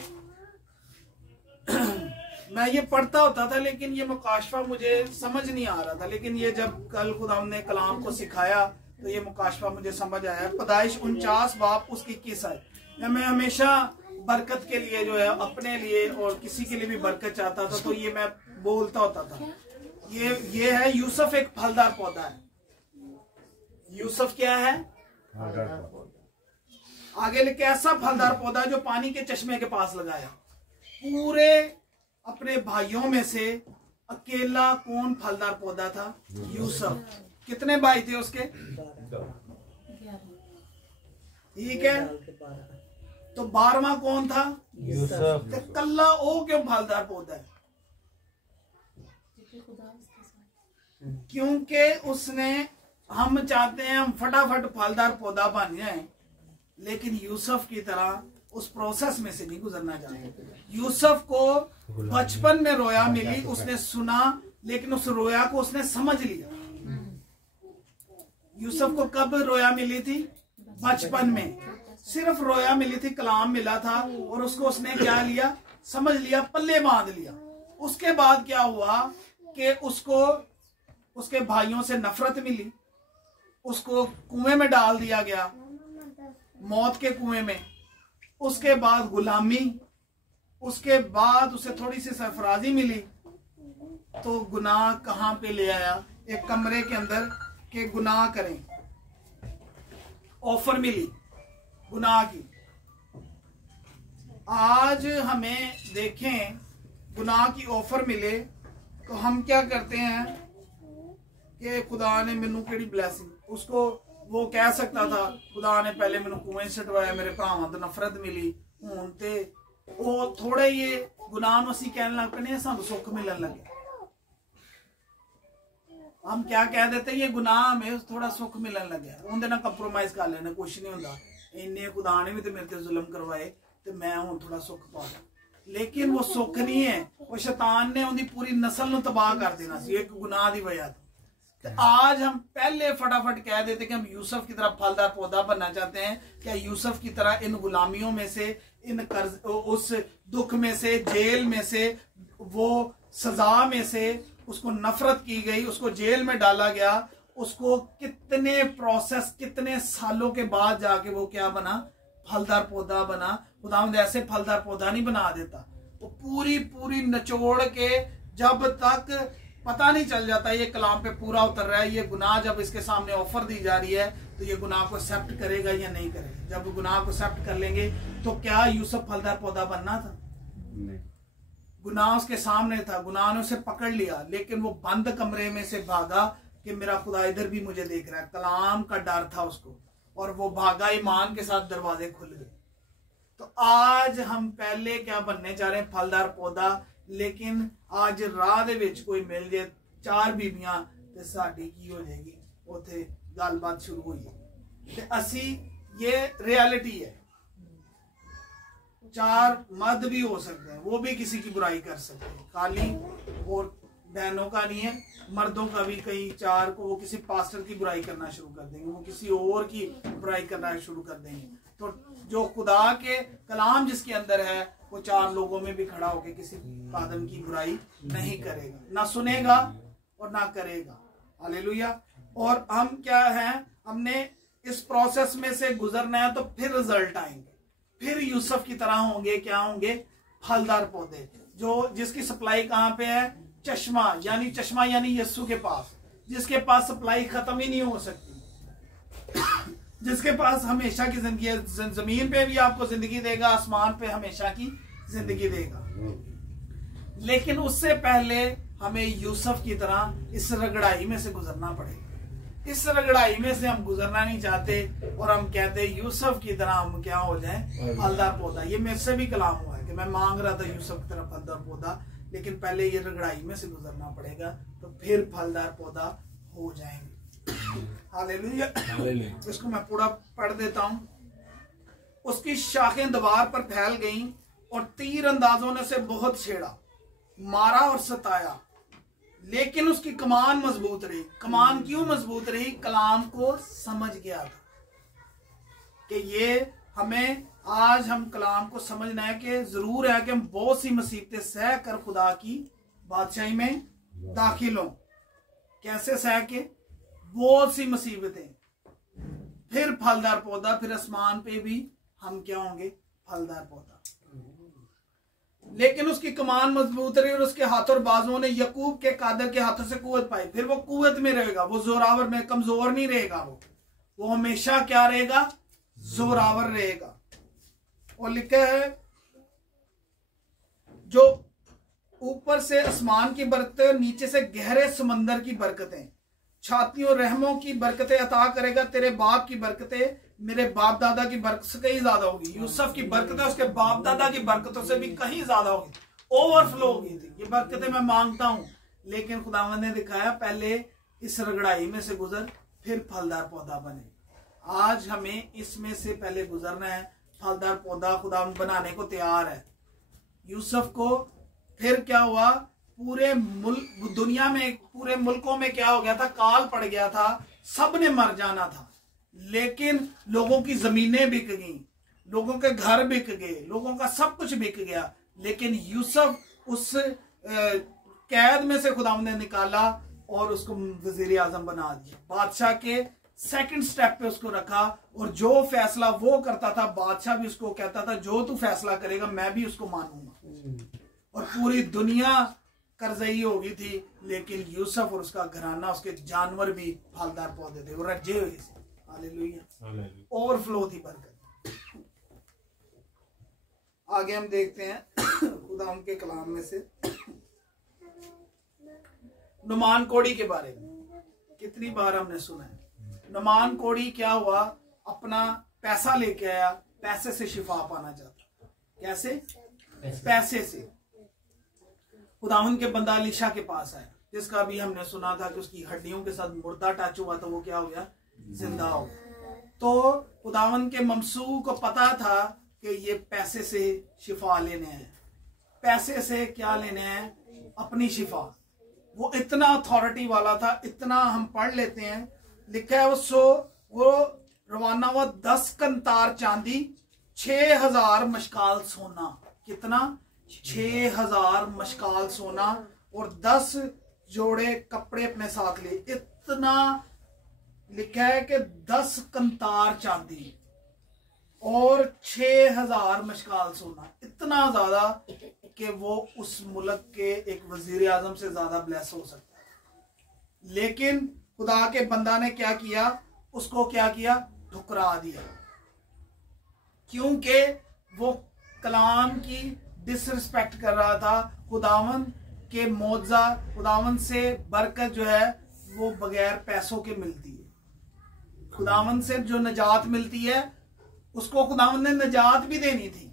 मैं ये पढ़ता होता था लेकिन ये मुकाशफा मुझे समझ नहीं आ रहा था, लेकिन ये जब कल खुदा ने कलाम को सिखाया तो ये मुकाशफा मुझे समझ आया। पैदाइश 49 बाब उसकी 21 है। मैं हमेशा बरकत के लिए जो है, अपने लिए और किसी के लिए भी बरकत चाहता था, तो ये मैं बोलता होता था। ये है यूसुफ, एक फलदार पौधा है। यूसुफ क्या है, आगे लिखे ऐसा फलदार पौधा जो पानी के चश्मे के पास लगाया। पूरे अपने भाइयों में से अकेला कौन फलदार पौधा था, यूसुफ। कितने भाई थे उसके, ठीक है, तो 12वां कौन था, यूसुफ। तो कल्ला ओ क्यों फलदार पौधा है, क्योंकि उसने, हम चाहते हैं हम फटाफट फलदार पौधा बन जाए, लेकिन यूसुफ की तरह उस प्रोसेस में से नहीं गुजरना चाहते। यूसुफ को बचपन में रोया मिली, उसने सुना, लेकिन उस रोया को उसने समझ लिया। यूसुफ को कब रोया मिली थी, बचपन में सिर्फ रोया मिली थी, कलाम मिला था, और उसको उसने क्या लिया, समझ लिया, पल्ले बांध लिया। उसके बाद क्या हुआ कि उसको उसके भाइयों से नफरत मिली, उसको कुएं में डाल दिया गया, मौत के कुएं में। उसके बाद गुलामी, उसके बाद उसे थोड़ी सी सरफराजी मिली, तो गुनाह कहां पे ले आया, एक कमरे के अंदर के गुनाह करें, ऑफर मिली गुनाह की। आज हमें देखें गुनाह की ऑफर मिले तो हम क्या करते हैं कि खुदा ने मैनू केड़ी ब्लैसिंग, उसको वो कह सकता था खुदा ने पहले मैनू कुएं छटवाया, मेरे भरावां तो नफरत मिली, हुण ते वो थोड़े ये गुनाह नूं असीं कहण लग पैने सानू सुख मिलन लगे। हम क्या कह देते ये गुनाह में थोड़ा सुख मिलन लगे, उनदे नाल कंप्रोमाइज कर लेना, कुछ नहीं हुंदा, इन्ने खुदा ने भी तो मेरे ते जुल्म करवाए ते मैं हुण थोड़ा सुख पा लूं। लेकिन वो सुख नहीं है, वो शैतान ने उनकी पूरी नस्ल नूं तबाह कर देना सी एक गुनाह की वजह तो। आज हम पहले फटाफट कह देते कि हम यूसुफ की तरह फलदार पौधा बनना चाहते हैं। क्या यूसुफ की तरह इन गुलामियों में से, इन कर्ज, उस दुख में से, जेल में से, वो सजा में से उसको नफरत की गई, उसको जेल में डाला गया, उसको कितने प्रोसेस, कितने सालों के बाद जाके वो क्या बना, फलदार पौधा बना। खुदावंद ऐसे फलदार पौधा नहीं बना देता, वो पूरी पूरी निचोड़ के जब तक पता नहीं चल जाता ये कलाम पे पूरा उतर रहा है, ये गुनाह जब इसके सामने ऑफर दी जा रही है तो ये गुनाह को एक्सेप्ट करेगा या नहीं करेगा। जब गुनाह को एक्सेप्ट कर लेंगे तो क्या यूसुफ फलदार पौधा बनना था? नहीं। गुनाह उसके सामने था, गुनाह ने उसे पकड़ लिया, लेकिन वो बंद कमरे में से भागा कि मेरा खुदा इधर भी मुझे देख रहा है। कलाम का डर था उसको और वो भागा, ईमान के साथ दरवाजे खुल गए। तो आज हम पहले क्या बनने चाह रहे हैं, फलदार पौधा, लेकिन आज राह दे विच कोई मिल जाए चार बीबियां ते साडी की हो जाएगी, उथे गलबात शुरू हुई ते असी, ये रियलिटी है। चार मर्द भी हो सकते हैं, वो भी किसी की बुराई कर सकते हैं, खाली और बहनों का नहीं है, मर्दों का भी। कई चार को वो किसी पास्टर की बुराई करना शुरू कर देंगे, वो किसी और की बुराई करना शुरू कर देंगे। तो जो खुदा के कलाम जिसके अंदर है वो चार लोगों में भी खड़ा होकर किसी आदम की बुराई नहीं करेगा, ना सुनेगा और ना करेगा। हालेलुया। और हम क्या है, हमने इस प्रोसेस में से गुजरना है तो फिर रिजल्ट आएंगे, फिर यूसुफ की तरह होंगे। क्या होंगे? फलदार पौधे, जो जिसकी सप्लाई कहां पे है? चश्मा यानी यीशु के पास, जिसके पास सप्लाई खत्म ही नहीं हो सकती, जिसके पास हमेशा की जिंदगी है। जमीन पे भी आपको जिंदगी देगा, आसमान पे हमेशा की जिंदगी देगा। लेकिन उससे पहले हमें यूसुफ की तरह इस रगड़ाई में से गुजरना पड़ेगा। इस रगड़ाई में से हम गुजरना नहीं चाहते और हम कहते यूसुफ की तरह हम क्या हो जाए, फलदार पौधा। ये मेरे से भी कलाम हुआ है कि मैं मांग रहा था यूसुफ की तरह फलदार पौधा, लेकिन पहले ये रगड़ाई में से गुजरना पड़ेगा तो फिर फलदार पौधा हो जाएंगे। हालेलुया। इसको मैं पूरा पढ़ देता हूं। उसकी शाखें दीवार पर फैल गईं और तीर अंदाजों ने उसे बहुत छेड़ा, मारा और सताया, लेकिन उसकी कमान मजबूत रही। कमान क्यों मजबूत रही? कलाम को समझ गया था कि ये हमें, आज हम कलाम को समझना है कि जरूर है कि हम बहुत सी मुसीबतें सह कर खुदा की बादशाही में दाखिल हों। कैसे सह के? बहुत सी मुसीबतें, फिर फलदार पौधा, फिर आसमान पे भी हम क्या होंगे? फलदार पौधा। लेकिन उसकी कमान मजबूत रही और उसके हाथ और बाजुओं ने यकूब के कादर के हाथों से कुव्वत पाई। फिर वो कुव्वत में रहेगा, वो जोरावर में, कमजोर नहीं रहेगा। वो हमेशा क्या रहेगा? जोरावर रहेगा। और लिखा है जो ऊपर से आसमान की बरकतें, नीचे से गहरे समंदर की बरकतें, छातियों रहमों की बरकतें अता करेगा। तेरे बाप की बरकतें मेरे बाप दादा की बरकत से कहीं ज्यादा होगी। यूसुफ की बरकतें उसके बाप दादा की बरकतों से भी कहीं ज्यादा होगी, ओवरफ्लो होगी थी। ये बरकतें मैं मांगता हूं, लेकिन खुदावंद ने दिखाया पहले इस रगड़ाई में से गुजर, फिर फलदार पौधा बने। आज हमें इसमें से पहले गुजरना है। फलदार पौधा खुदावंद बनाने को तैयार है यूसुफ को। फिर क्या हुआ? पूरे दुनिया में, पूरे मुल्कों में क्या हो गया था? काल पड़ गया था, सबने मर जाना था। लेकिन लोगों की जमीनें बिक गई, लोगों के घर बिक गए, लोगों का सब कुछ बिक गया। लेकिन यूसुफ उस कैद में से खुदावंद ने निकाला और उसको वजीर आजम बना दिया। बादशाह के सेकंड स्टेप पे उसको रखा और जो फैसला वो करता था, बादशाह भी उसको कहता था जो तू फैसला करेगा मैं भी उसको मानूंगा। और पूरी दुनिया कर्जई हो गई थी, लेकिन यूसुफ और उसका घराना, उसके जानवर भी फलदार पौधे थे, वो रजे हुए थे। हालेलुया। ओवरफ्लो थी बरकत। आगे हम देखते हैं खुदा उनके कलाम में से नुमान कोड़ी के बारे में। कितनी बार हमने सुना है नुमान कोड़ी क्या हुआ, अपना पैसा लेके आया, पैसे से शिफा पाना चाहता। कैसे? पैसे से। खुदावंद के बंदा अलीशा के पास आया, जिसका भी हमने सुना था कि उसकी हड्डियों के साथ मुर्दा टच हुआ तो वो क्या हो गया, जिंदा हो गया। तो खुदावंद के ममसू को पता था कि ये पैसे से शिफा लेने हैं। पैसे से क्या लेने हैं? अपनी शिफा। वो इतना अथॉरिटी वाला था, इतना हम पढ़ लेते हैं, लिखा है वो रवाना हुआ 10 कंतार चांदी, 6000 मशकाल सोना। कितना? 6000 मशकाल सोना और 10 जोड़े कपड़े अपने साथ ले। इतना लिखा है कि 10 कंतार चांदी और 6000 मशकाल सोना। इतना ज्यादा कि वो उस मुल्क के एक वजीर आजम से ज्यादा ब्लेस हो सकता है। लेकिन खुदा के बंदा ने क्या किया? उसको क्या किया? ठुकरा दिया, क्योंकि वो कलाम की डिसरिस्पेक्ट कर रहा था। खुदावंद के मौजा, खुदावंद से बरकत जो है वो बगैर पैसों के मिलती है। खुदावंद से जो नजात मिलती है उसको खुदावंद ने नजात भी देनी थी।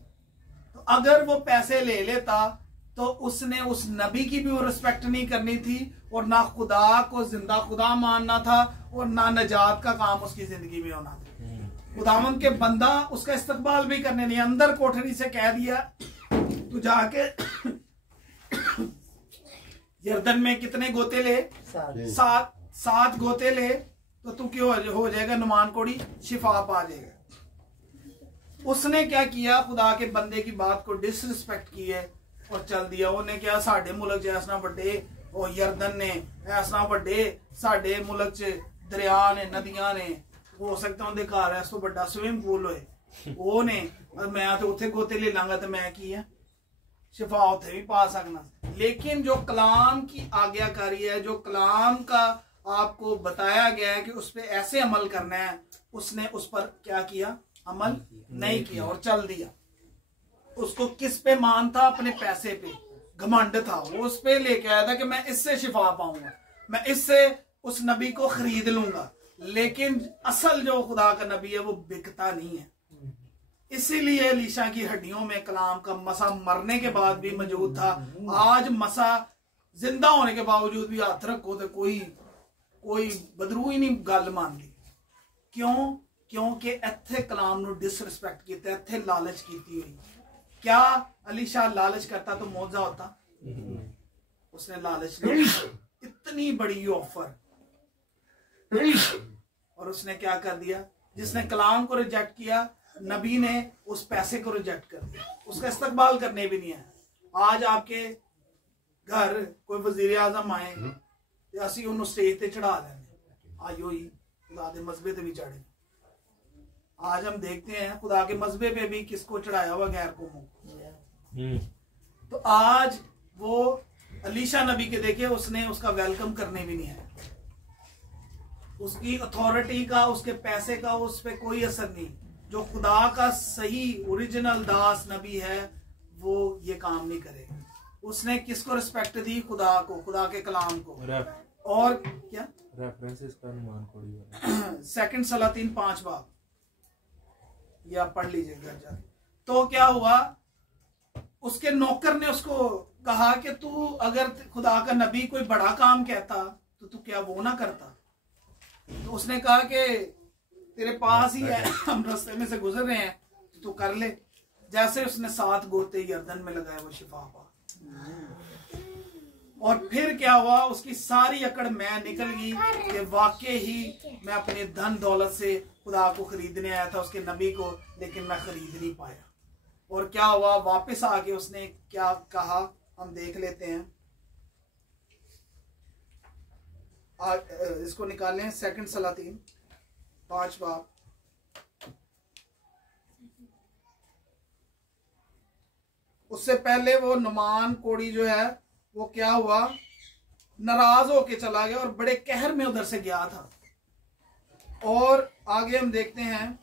तो अगर वो पैसे ले लेता तो उसने उस नबी की भी वो रिस्पेक्ट नहीं करनी थी, और ना खुदा को जिंदा खुदा मानना था, और ना नजात का काम उसकी जिंदगी में होना था। खुदावंद के बंदा उसका इस्तकबाल भी करने नहीं। अंदर कोठरी से कह दिया तू जाके यर्दन में कितने गोते ले? 7 गोते ले, तो तू क्यों हो जाएगा नुमान कोड़ी, शिफा पा जाएगा। उसने क्या किया? खुदा के बंदे की बात को डिसरिस्पेक्ट की है और चल दिया। उन्हें क्या साढ़े मुल्क च ऐसा बड़े और यर्दन ने ऐसा बड़े साढ़े मुल्क च दरिया ने नदियां ने, हो सकता उनके घर इस तो बड़ा स्विमिंग पूल होए वो ने, मैं तो उत्थे गोते ले लांगा तो मैं की है शिफा उत्थे भी पा सकना। लेकिन जो कलाम की आज्ञाकारी है, जो कलाम का आपको बताया गया है कि उस पर ऐसे अमल करना है, उसने उस पर क्या किया? अमल नहीं किया और चल दिया। उसको किस पे मान था? अपने पैसे पे घमंड था। वो उस पे लेके आया था कि मैं इससे शिफा पाऊंगा, मैं इससे उस नबी को खरीद लूंगा। लेकिन असल जो खुदा का नबी है वो बिकता नहीं है। इसीलिए अलीशा की हड्डियों में कलाम का मसा मरने के बाद भी मौजूद था। आज मसा जिंदा होने के बावजूद भी हाथ रखो तो कोई बदरू ही नहीं गल मानती। क्यों? क्योंकि इत्थे कलाम नू डिसरिस्पेक्ट किया, इत्थे लालच की हुई। क्या अलीशा लालच करता तो मौजा होता? उसने लालच नहीं। इतनी बड़ी ऑफर, और उसने क्या कर दिया? जिसने कलाम को रिजेक्ट किया, नबी ने उस पैसे को रिजेक्ट कर दिया, उसका इस्तकबाल करने भी नहीं है। आज आपके घर कोई वजीर आजम आए, असी उन्होंने स्टेज पे चढ़ा लेने, आयो ही खुदा के मजबे पे भी चढ़े। आज हम देखते हैं खुदा के मजबे पे भी किसको चढ़ाया हुआ? गैर कौमों को। तो आज वो अलीशा नबी के देखे, उसने उसका वेलकम करने भी नहीं है। उसकी अथॉरिटी का, उसके पैसे का उस पर कोई असर नहीं। जो खुदा का सही ओरिजिनल दास नबी है वो ये काम नहीं करेगा। उसने किसको रिस्पेक्ट दी? खुदा को, खुदा के कलाम को। और क्या रेफरेंसेस का नुमान कोड़ी 2 सलातीन 5 बाब, ये आप पढ़ लीजिएगा जाके। तो क्या हुआ? उसके नौकर ने उसको कहा कि तू अगर खुदा का नबी कोई बड़ा काम कहता तो तू क्या वो ना करता? तो उसने कहा कि तेरे पास ही है, हम रास्ते में से गुजर रहे हैं, तो तू कर ले। जैसे उसने 7 गोते यर्दन में लगाए, वो शिफा पा। और फिर क्या हुआ? उसकी सारी अकड़ मैं निकल गई कि वाकई ही मैं अपने धन दौलत से खुदा को खरीदने आया था, उसके नबी को, लेकिन मैं खरीद नहीं पाया। और क्या हुआ? वापस आके उसने क्या कहा, हम देख लेते हैं। इसको निकालें 2 सलातीन 5 बाब। उससे पहले वो नुमान कोड़ी जो है वो क्या हुआ? नाराज होके चला गया और बड़े कहर में उधर से गया था। और आगे हम देखते हैं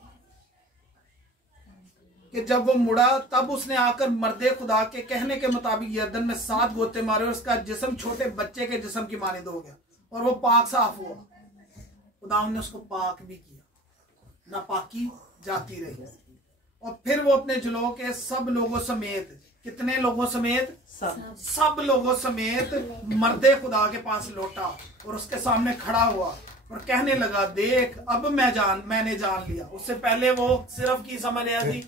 कि जब वो मुड़ा तब उसने आकर मर्दे खुदा के कहने के मुताबिक यरदन में 7 गोते मारे और उसका जिस्म छोटे बच्चे के जिस्म की मानिंद हो गया और वो पाक साफ हुआ। खुदा ने उसको पाक भी किया, नापाकी जाती रही। और फिर वो अपने जुलूह के सब लोगों समेत, कितने लोगों समेत? सब लोगों समेत मर्दे खुदा के पास लौटा और उसके सामने खड़ा हुआ और कहने लगा, देख अब मैंने जान लिया। उससे पहले वो सिर्फ की समझ रहा थी,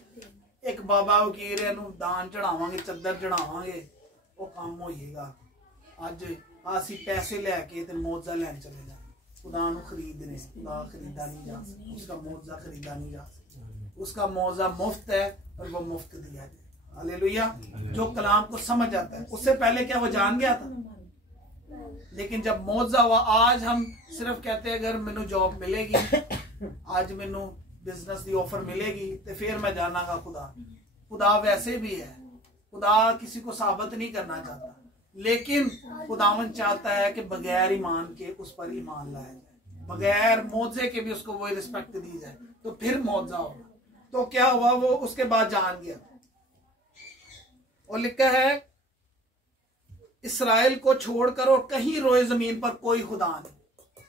एक बाबा वकीर दान चढ़ावांगे, चद्दर चढ़ावांगे, वो काम होएगा। अज असी पैसे लैके ते मौजा लैन चले जाए, खुदा नूं खरीदने, खुदा खरीदा नहीं जा सकता, उसका मौजा खरीदा नहीं जा सकता, उसका मौजा मुफ्त है और वो मुफ्त दिया जाए। हालेलुया। जो कलाम को समझ आता है, उससे पहले क्या वो जान गया था? लेकिन जब मौजा हुआ, आज हम सिर्फ कहते हैं अगर मैनू जॉब मिलेगी, आज मैनू बिजनेस की ऑफर मिलेगी तो फिर मैं जानागा खुदा। खुदा वैसे भी है, खुदा किसी को साबित नहीं करना चाहता, लेकिन खुदावन चाहता है कि बगैर ईमान के उस पर ईमान लाया जाए, बगैर मौजे के भी उसको वो रिस्पेक्ट दी जाए, तो फिर मौजा होगा। तो क्या हुआ, वो उसके बाद जान गया और लिखा है, इसराइल को छोड़कर और कहीं रोए जमीन पर कोई खुदा नहीं।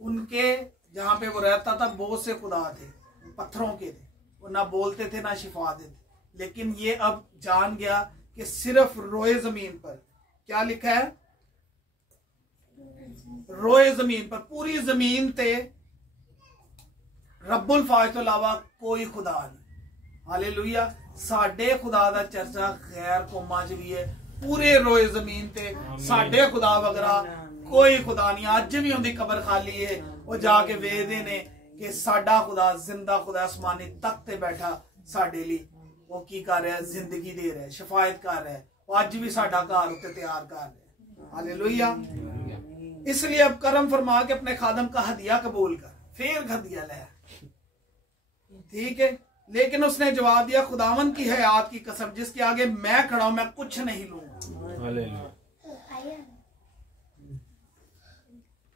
उनके जहां पे वो रहता था बहुत से खुदा थे, पत्थरों के थे, वो ना बोलते थे ना शिफा देते, लेकिन ये अब जान गया कि सिर्फ रोए जमीन पर, क्या लिखा है, रोए जमीन पर, पूरी जमीन ते रब्बुल फाज तो अलावा कोई खुदा नहीं। हालेलुया। साडे खुदा दा चर्चा गैर कौमां च भी है, पूरे रोए जमीन ते साडे खुदा वगैरह कोई खुदा नहीं। अज भी उनकी कबर खाली है, वो जाके वेखदे ने कि साडा खुदा जिंदा खुदा आसमानी तख्त ते बैठा साडे लिए वो की कर रहा है, जिंदगी दे रहा है, शफायत कर रहा है, वो अज भी साडा घर उत्ते तैयार कर रहा है। हालेलुया। इसलिए अब करम फरमा के अपने खादम का हदिया कबूल कर, फिर हदिया ले, ठीक है। लेकिन उसने जवाब दिया, खुदावन की हयात की कसम जिसके आगे मैं खड़ा हूं, मैं कुछ नहीं लूंगा।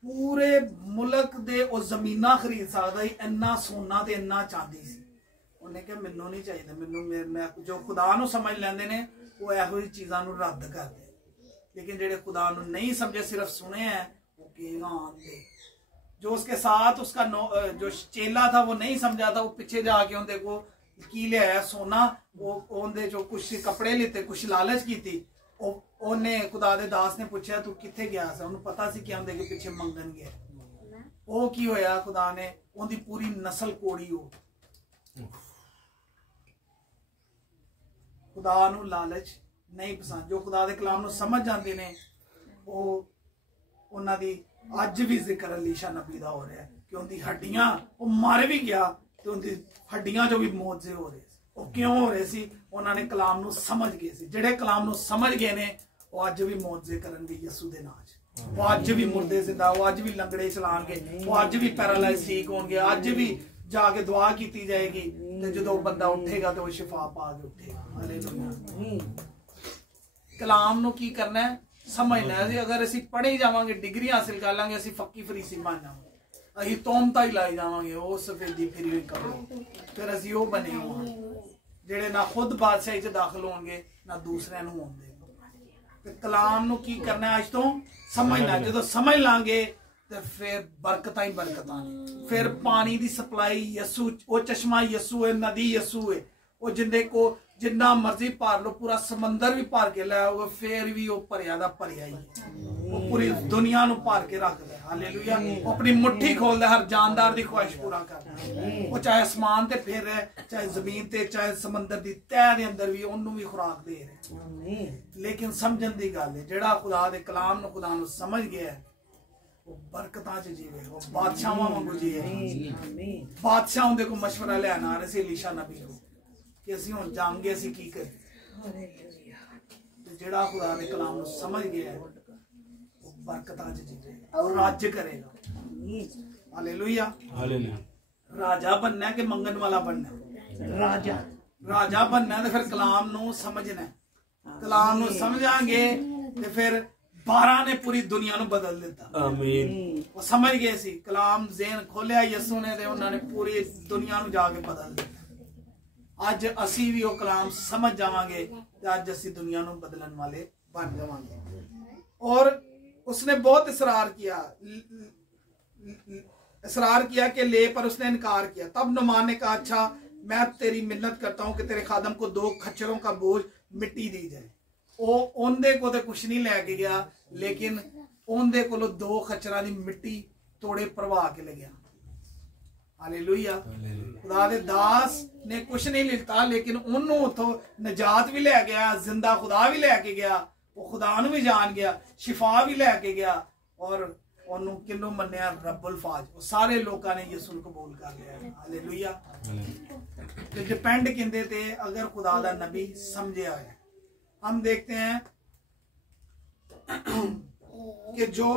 पूरे मुल्क दे ਉਹ ਜ਼ਮੀਨਾਂ ਖਰੀਦ ਸਕਦਾ ਸੀ, ਇੰਨਾ ਸੋਨਾ ਤੇ ਇੰਨਾ ਚਾਂਦੀ ਸੀ। ਉਹਨੇ ਕਿਹਾ ਮੈਨੂੰ ਨਹੀਂ ਚਾਹੀਦਾ, ਮੈਂ ਜੋ ਖੁਦਾ ਨੂੰ ਸਮਝ ਲੈਂਦੇ ਨੇ ਉਹ ਇਹੋ ਜਿਹੀ ਚੀਜ਼ਾਂ ਨੂੰ ਰੱਦ ਕਰਦੇ, लेकिन जेड़े खुदा ਨੂੰ नहीं समझे सिर्फ सुने हैं वो कहेगा आंदे। जो उसके साथ उसका जो चेला था वो नहीं समझा था, वो पीछे जाके उनके को की ले आया सोना, वो उनके जो कुछ कपड़े लेते, कुछ लालच की थी। ਉਹਨੇ खुदा दे दास ने पूछा तू किथे गया सा, ਉਹਨੂੰ पता सी कि आंदे के पीछे मंगन गया। ਉਹ की होया, खुदा ने उनकी पूरी नस्ल कोड़ी हो। खुदा ਨੂੰ लालच नहीं पसंद, जो खुदा दे कलाम ਨੂੰ समझ ਜਾਂਦੇ ਨੇ ਉਹ ਉਹਨਾਂ ਦੀ ਅੱਜ भी जिक्र अलीशा नबी ਦਾ हो रहा है कि उनकी हड्डियां वो मर भी गया तो उनकी हड्डियां जो भी मौजे हो रहे, वो क्यों हो रहे सी? उन्होंने कलाम ਨੂੰ समझ गए सी। ਜਿਹੜੇ कलाम ਨੂੰ समझ गए ने वो अज भी मौजे करनगे यसू दे नाम च, वो अज भी मुर्दे जिंदा, वो अज भी लंगड़े चलाणगे, वो अज भी पैरालाइज ठीक होणगे, अज भी जाके दुआ की जाएगी ते जदों बंदा उठेगा तो वो शिफा पा के उठेगा। हालेलुया। कलाम ਨੂੰ ਕੀ करना है, समझना है। अगर असीं पढ़े ही जावांगे, डिग्री हासिल कर लांगे, असीं फक्की फरीसी बन जावांगे, असीं तोहमतां ही लाई जावांगे, वो सफेदी फिरी हुई करो, फिर असीं वो बने होवांगे ਜਿਹੜੇ ना खुद बादशाही च दाखिल होणगे ना दूसरिਆਂ ਨੂੰ ਹੋਣ देणगे। ते कलाम ਨੂੰ ਕੀ करना है, अज तो समझना। ਜਦੋਂ समझ लांगे ਤੇ फिर बरकतां ही बरकतां ने। फिर पानी दी सप्लाई यसू, वो चश्मा यसू है, नदी यसू है, वो जिंदे को जिन्ना मर्जी भर लो, पूरा समंदर भी भर के लाओगे फिर भी वो भरिया दा भरिया ही है, वो पूरी दुनिया नु भर के रखदा है। हालेलुया। वो अपनी मुट्ठी खोलदा, हर जानदार दी ख्वाहिश पूरा करदा है। वो चाहे आसमान ते फिर रहे, चाहे जमीन ते, चाहे समंदर दी तह दे अंदर भी ओनू भी खुराक दे रहे। लेकिन समझन दी गल है, जेड़ा खुदा दे कलाम नु खुदा नु समझ गया है वो बरकतां च जीवे, वो बादशाहां वांगू जीवे। बादशाह उनदे को मशवरा लेना आ रहे सी अलीशा नबी को कि असीं हुण जांगे असीं की करिए। ते जेड़ा खुदा दे कलाम नु समझ गया है वो बरकतां च जीवे और राज्य करेगा। हालेलुया। हालेलुया। राजा बनना है कि मंगन वाला बनना है? राजा। राजा बनना है तो फिर कलाम नु समझना है। कलाम नु समझांगे तो फिर 12 ने पूरी दुनिया नु बदल दिता। आमीन। वो समझ गए सी, कलाम ज़हन खोलिया यसू ने ते उन्होंने पूरी दुनिया नु जाके बदल दिता। ਅੱਜ ਅਸੀਂ ਵੀ ਉਹ ਕਲਾਮ ਸਮਝ ਜਾਵਾਂਗੇ ਤੇ ਅੱਜ ਅਸੀਂ ਦੁਨੀਆ ਨੂੰ ਬਦਲਣ ਵਾਲੇ बन जाएंगे। और उसने बहुत इसरार किया कि ले, पर उसने इनकार किया। तब नुमान ने कहा अच्छा मैं तेरी मिन्नत करता हूं कि तेरे खादम को 2 खच्चरों का बोझ मिट्टी दी जाए। वो ओंदे को तो कुछ नहीं लेके गया, लेकिन ओंदे को 2 खच्चरां दी मिट्टी तोड़े प्रवाह के ले गया। हालेलुया। खुदा दे दास ने कुछ नहीं लिखता, लेकिन उन्होंने उतो नजात भी लै गया, जिंदा खुदा भी लैके गया, वो खुदा नूं भी जान गया, शिफा भी लैके गया और उन्होंने किन्नू मन्निया रब्बुल फाज। वो सारे लोगों ने यीशु को कबूल कर लिया। हालेलुया। तो डिपेंड किंदे ते अगर खुदा दा नबी समझे आए। हम देखते हैं कि जो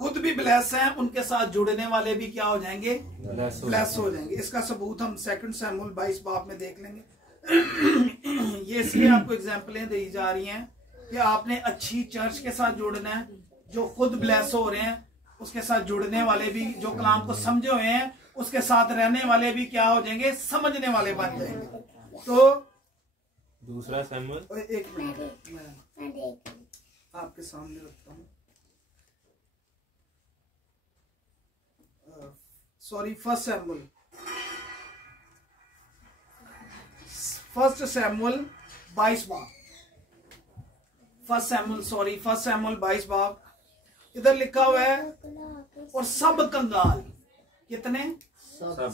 खुद भी ब्लेस हैं उनके साथ जुड़ने वाले भी क्या हो जाएंगे, ब्लेस हो जाएंगे। इसका सबूत हम 2 शमूएल 22 बाब में देख लेंगे। ये इसलिए आपको एग्जाम्पलें दी जा रही हैं कि आपने अच्छी चर्च के साथ जुड़ना है, जो खुद ब्लेस हो रहे हैं उसके साथ जुड़ने वाले भी, जो कलाम को समझे हुए हैं उसके साथ रहने वाले भी क्या हो जाएंगे, समझने वाले बन जाएंगे। तो 2 शमूएल, एक मिनट मैं आपके सामने रखता हूँ। सॉरी 1 शमूएल 22 बाब। 1 शमूएल 22 बाब। इधर लिखा हुआ है और सब कंगाल, कितने,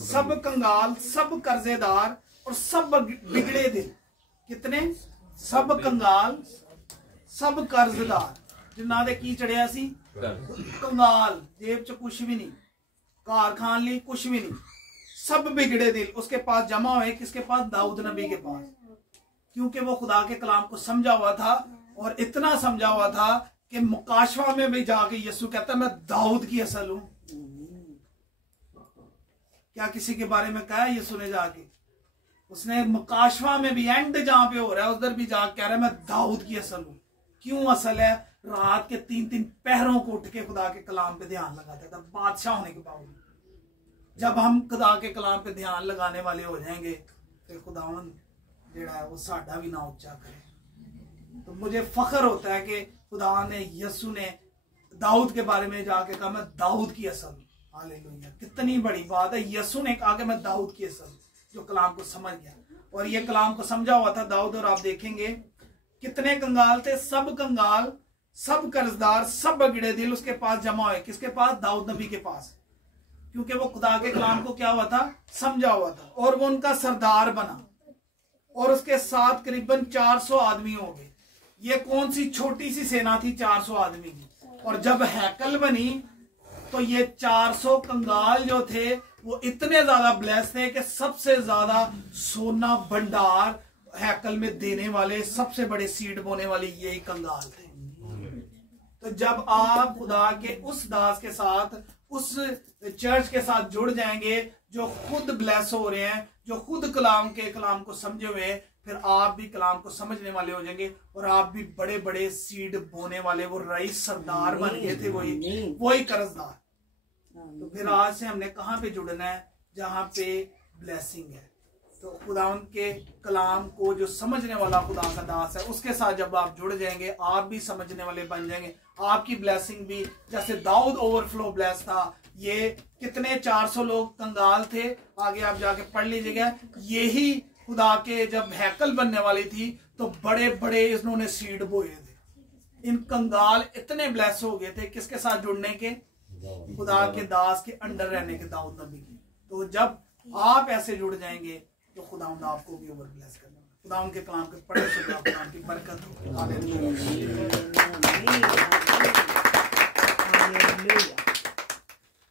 सब कंगाल, सब कर्जेदार और सब बिगड़े दिल, कितने, सब कंगाल, सब कर्जदार, जिन्ना दे की चढ़िया सी कंगाल, जेब च कुछ भी नहीं, कार खान ली कुछ भी नहीं, सब बिगड़े दिल उसके पास जमा हुए। किसके पास, दाऊद नबी के पास, क्योंकि वो खुदा के कलाम को समझा हुआ था और इतना समझा हुआ था कि मुकाशवा में भी जाके यीशु कहता मैं दाऊद की असल हूं। क्या किसी के बारे में कहा यीशु ने जाके, उसने मुकाशवा में भी एंड जहां पे हो रहा है उधर भी जाके कह रहा है मैं दाऊद की असल हूं। क्यों असल है, रात के 3-3 पहरों को उठ के खुदा के कलाम पे ध्यान लगाता था, बादशाह होने के बावजूद। जब हम खुदा के कलाम पे ध्यान लगाने वाले हो जाएंगे फिर खुदावन जेड़ा है वो साडा भी ना उच्चा करे। तो मुझे फख्र होता है कि खुदा ने, यीशु ने दाऊद के बारे में जाके कहा मैं दाऊद की असल। हालेलुया, कितनी बड़ी बात है। यीशु ने कहा कि मैं दाऊद की असल, जो कलाम को समझ गया और ये कलाम को समझा हुआ था दाऊद। और आप देखेंगे कितने कंगाल थे, सब कंगाल, सब कर्जदार, सब बिगड़े दिल उसके पास जमा हुए। किसके पास, दाऊद नबी के पास, क्योंकि वो खुदा के कलाम को क्या हुआ था, समझा हुआ था और वो उनका सरदार बना। और उसके साथ करीबन 400 आदमी हो गए। ये कौन सी छोटी सी सेना थी 400 आदमी की। और जब हैकल बनी तो ये 400 कंगाल जो थे वो इतने ज्यादा ब्लेस थे कि सबसे ज्यादा सोना भंडार हैकल में देने वाले, सबसे बड़े सीड बोने वाले यही कंगाल थे। तो जब आप खुदा के उस दास के साथ, उस चर्च के साथ जुड़ जाएंगे जो खुद ब्लेस हो रहे हैं, जो खुद कलाम को समझे हुए हैं, फिर आप भी कलाम को समझने वाले हो जाएंगे और आप भी बड़े बड़े सीड बोने वाले, वो रईस सरदार बन गए थे, वही कर्जदार। तो फिर आज से हमने कहां पे जुड़ना है, जहां पे ब्लेसिंग है। तो खुदा के कलाम को जो समझने वाला खुदा का दास है उसके साथ जब आप जुड़ जाएंगे आप भी समझने वाले बन जाएंगे। आपकी ब्लेसिंग भी जैसे दाऊद ओवरफ्लो ब्लेस था। ये कितने 400 लोग कंगाल थे, आगे आप जाके पढ़ लीजिएगा। यही खुदा के जब हैकल बनने वाली थी तो बड़े बड़े इन्होंने सीड बोए थे। इन कंगाल इतने ब्लेस हो गए थे किसके साथ जुड़ने के, खुदा के दास के अंडर रहने के, दाऊद नबी के। तो जब आप ऐसे जुड़ जाएंगे तो खुदा आपको भी ओवर ब्लेस करना। खुदा उनके कलाम के पढ़े से खुदा की बरकत हो। हालेलुया।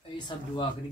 ये सब दुआ करें।